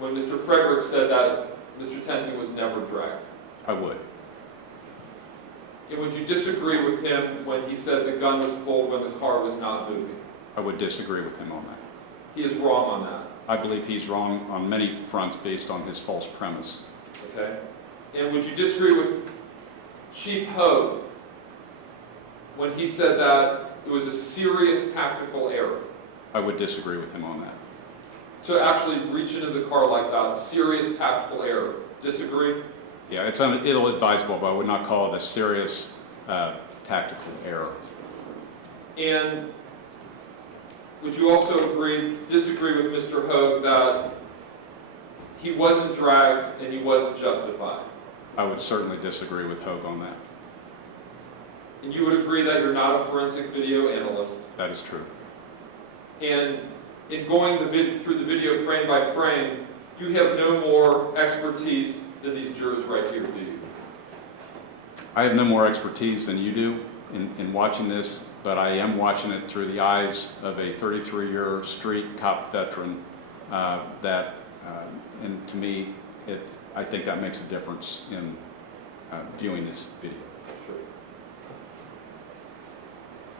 when Mr. Fredericks said that Mr. Tensing was never dragged? I would. And would you disagree with him when he said the gun was pulled when the car was not moving? I would disagree with him on that. He is wrong on that, I believe he's wrong on many fronts based on his false premise. okay? And would you disagree with Chief Hogue when he said that it was a serious tactical error. I would disagree with him on that. To actually reach into the car like that, serious tactical error. Disagree? Yeah, it's ill-advisable, but I would not call it a serious tactical error. And would you also disagree with Mr. Hogue that he wasn't dragged and he wasn't justified? I would certainly disagree with Hogue on that. And you would agree that you're not a forensic video analyst? That is true. And in going through the video frame by frame, you have no more expertise than these jurors right here, do you? I have no more expertise than you do in watching this, but I am watching it through the eyes of a 33-year street cop veteran and to me, I think that makes a difference in viewing this video. Sure.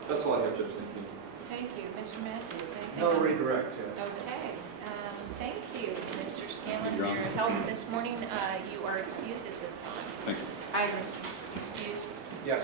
That's all I have, Judge. Thank you. Thank you. Mr. Matthews, anything No else? redirect, Judge. Okay, thank you, Mr. Scanlon, Your for your Honor. help this morning. You are excused at this time. Thank you. I was excused. Yes.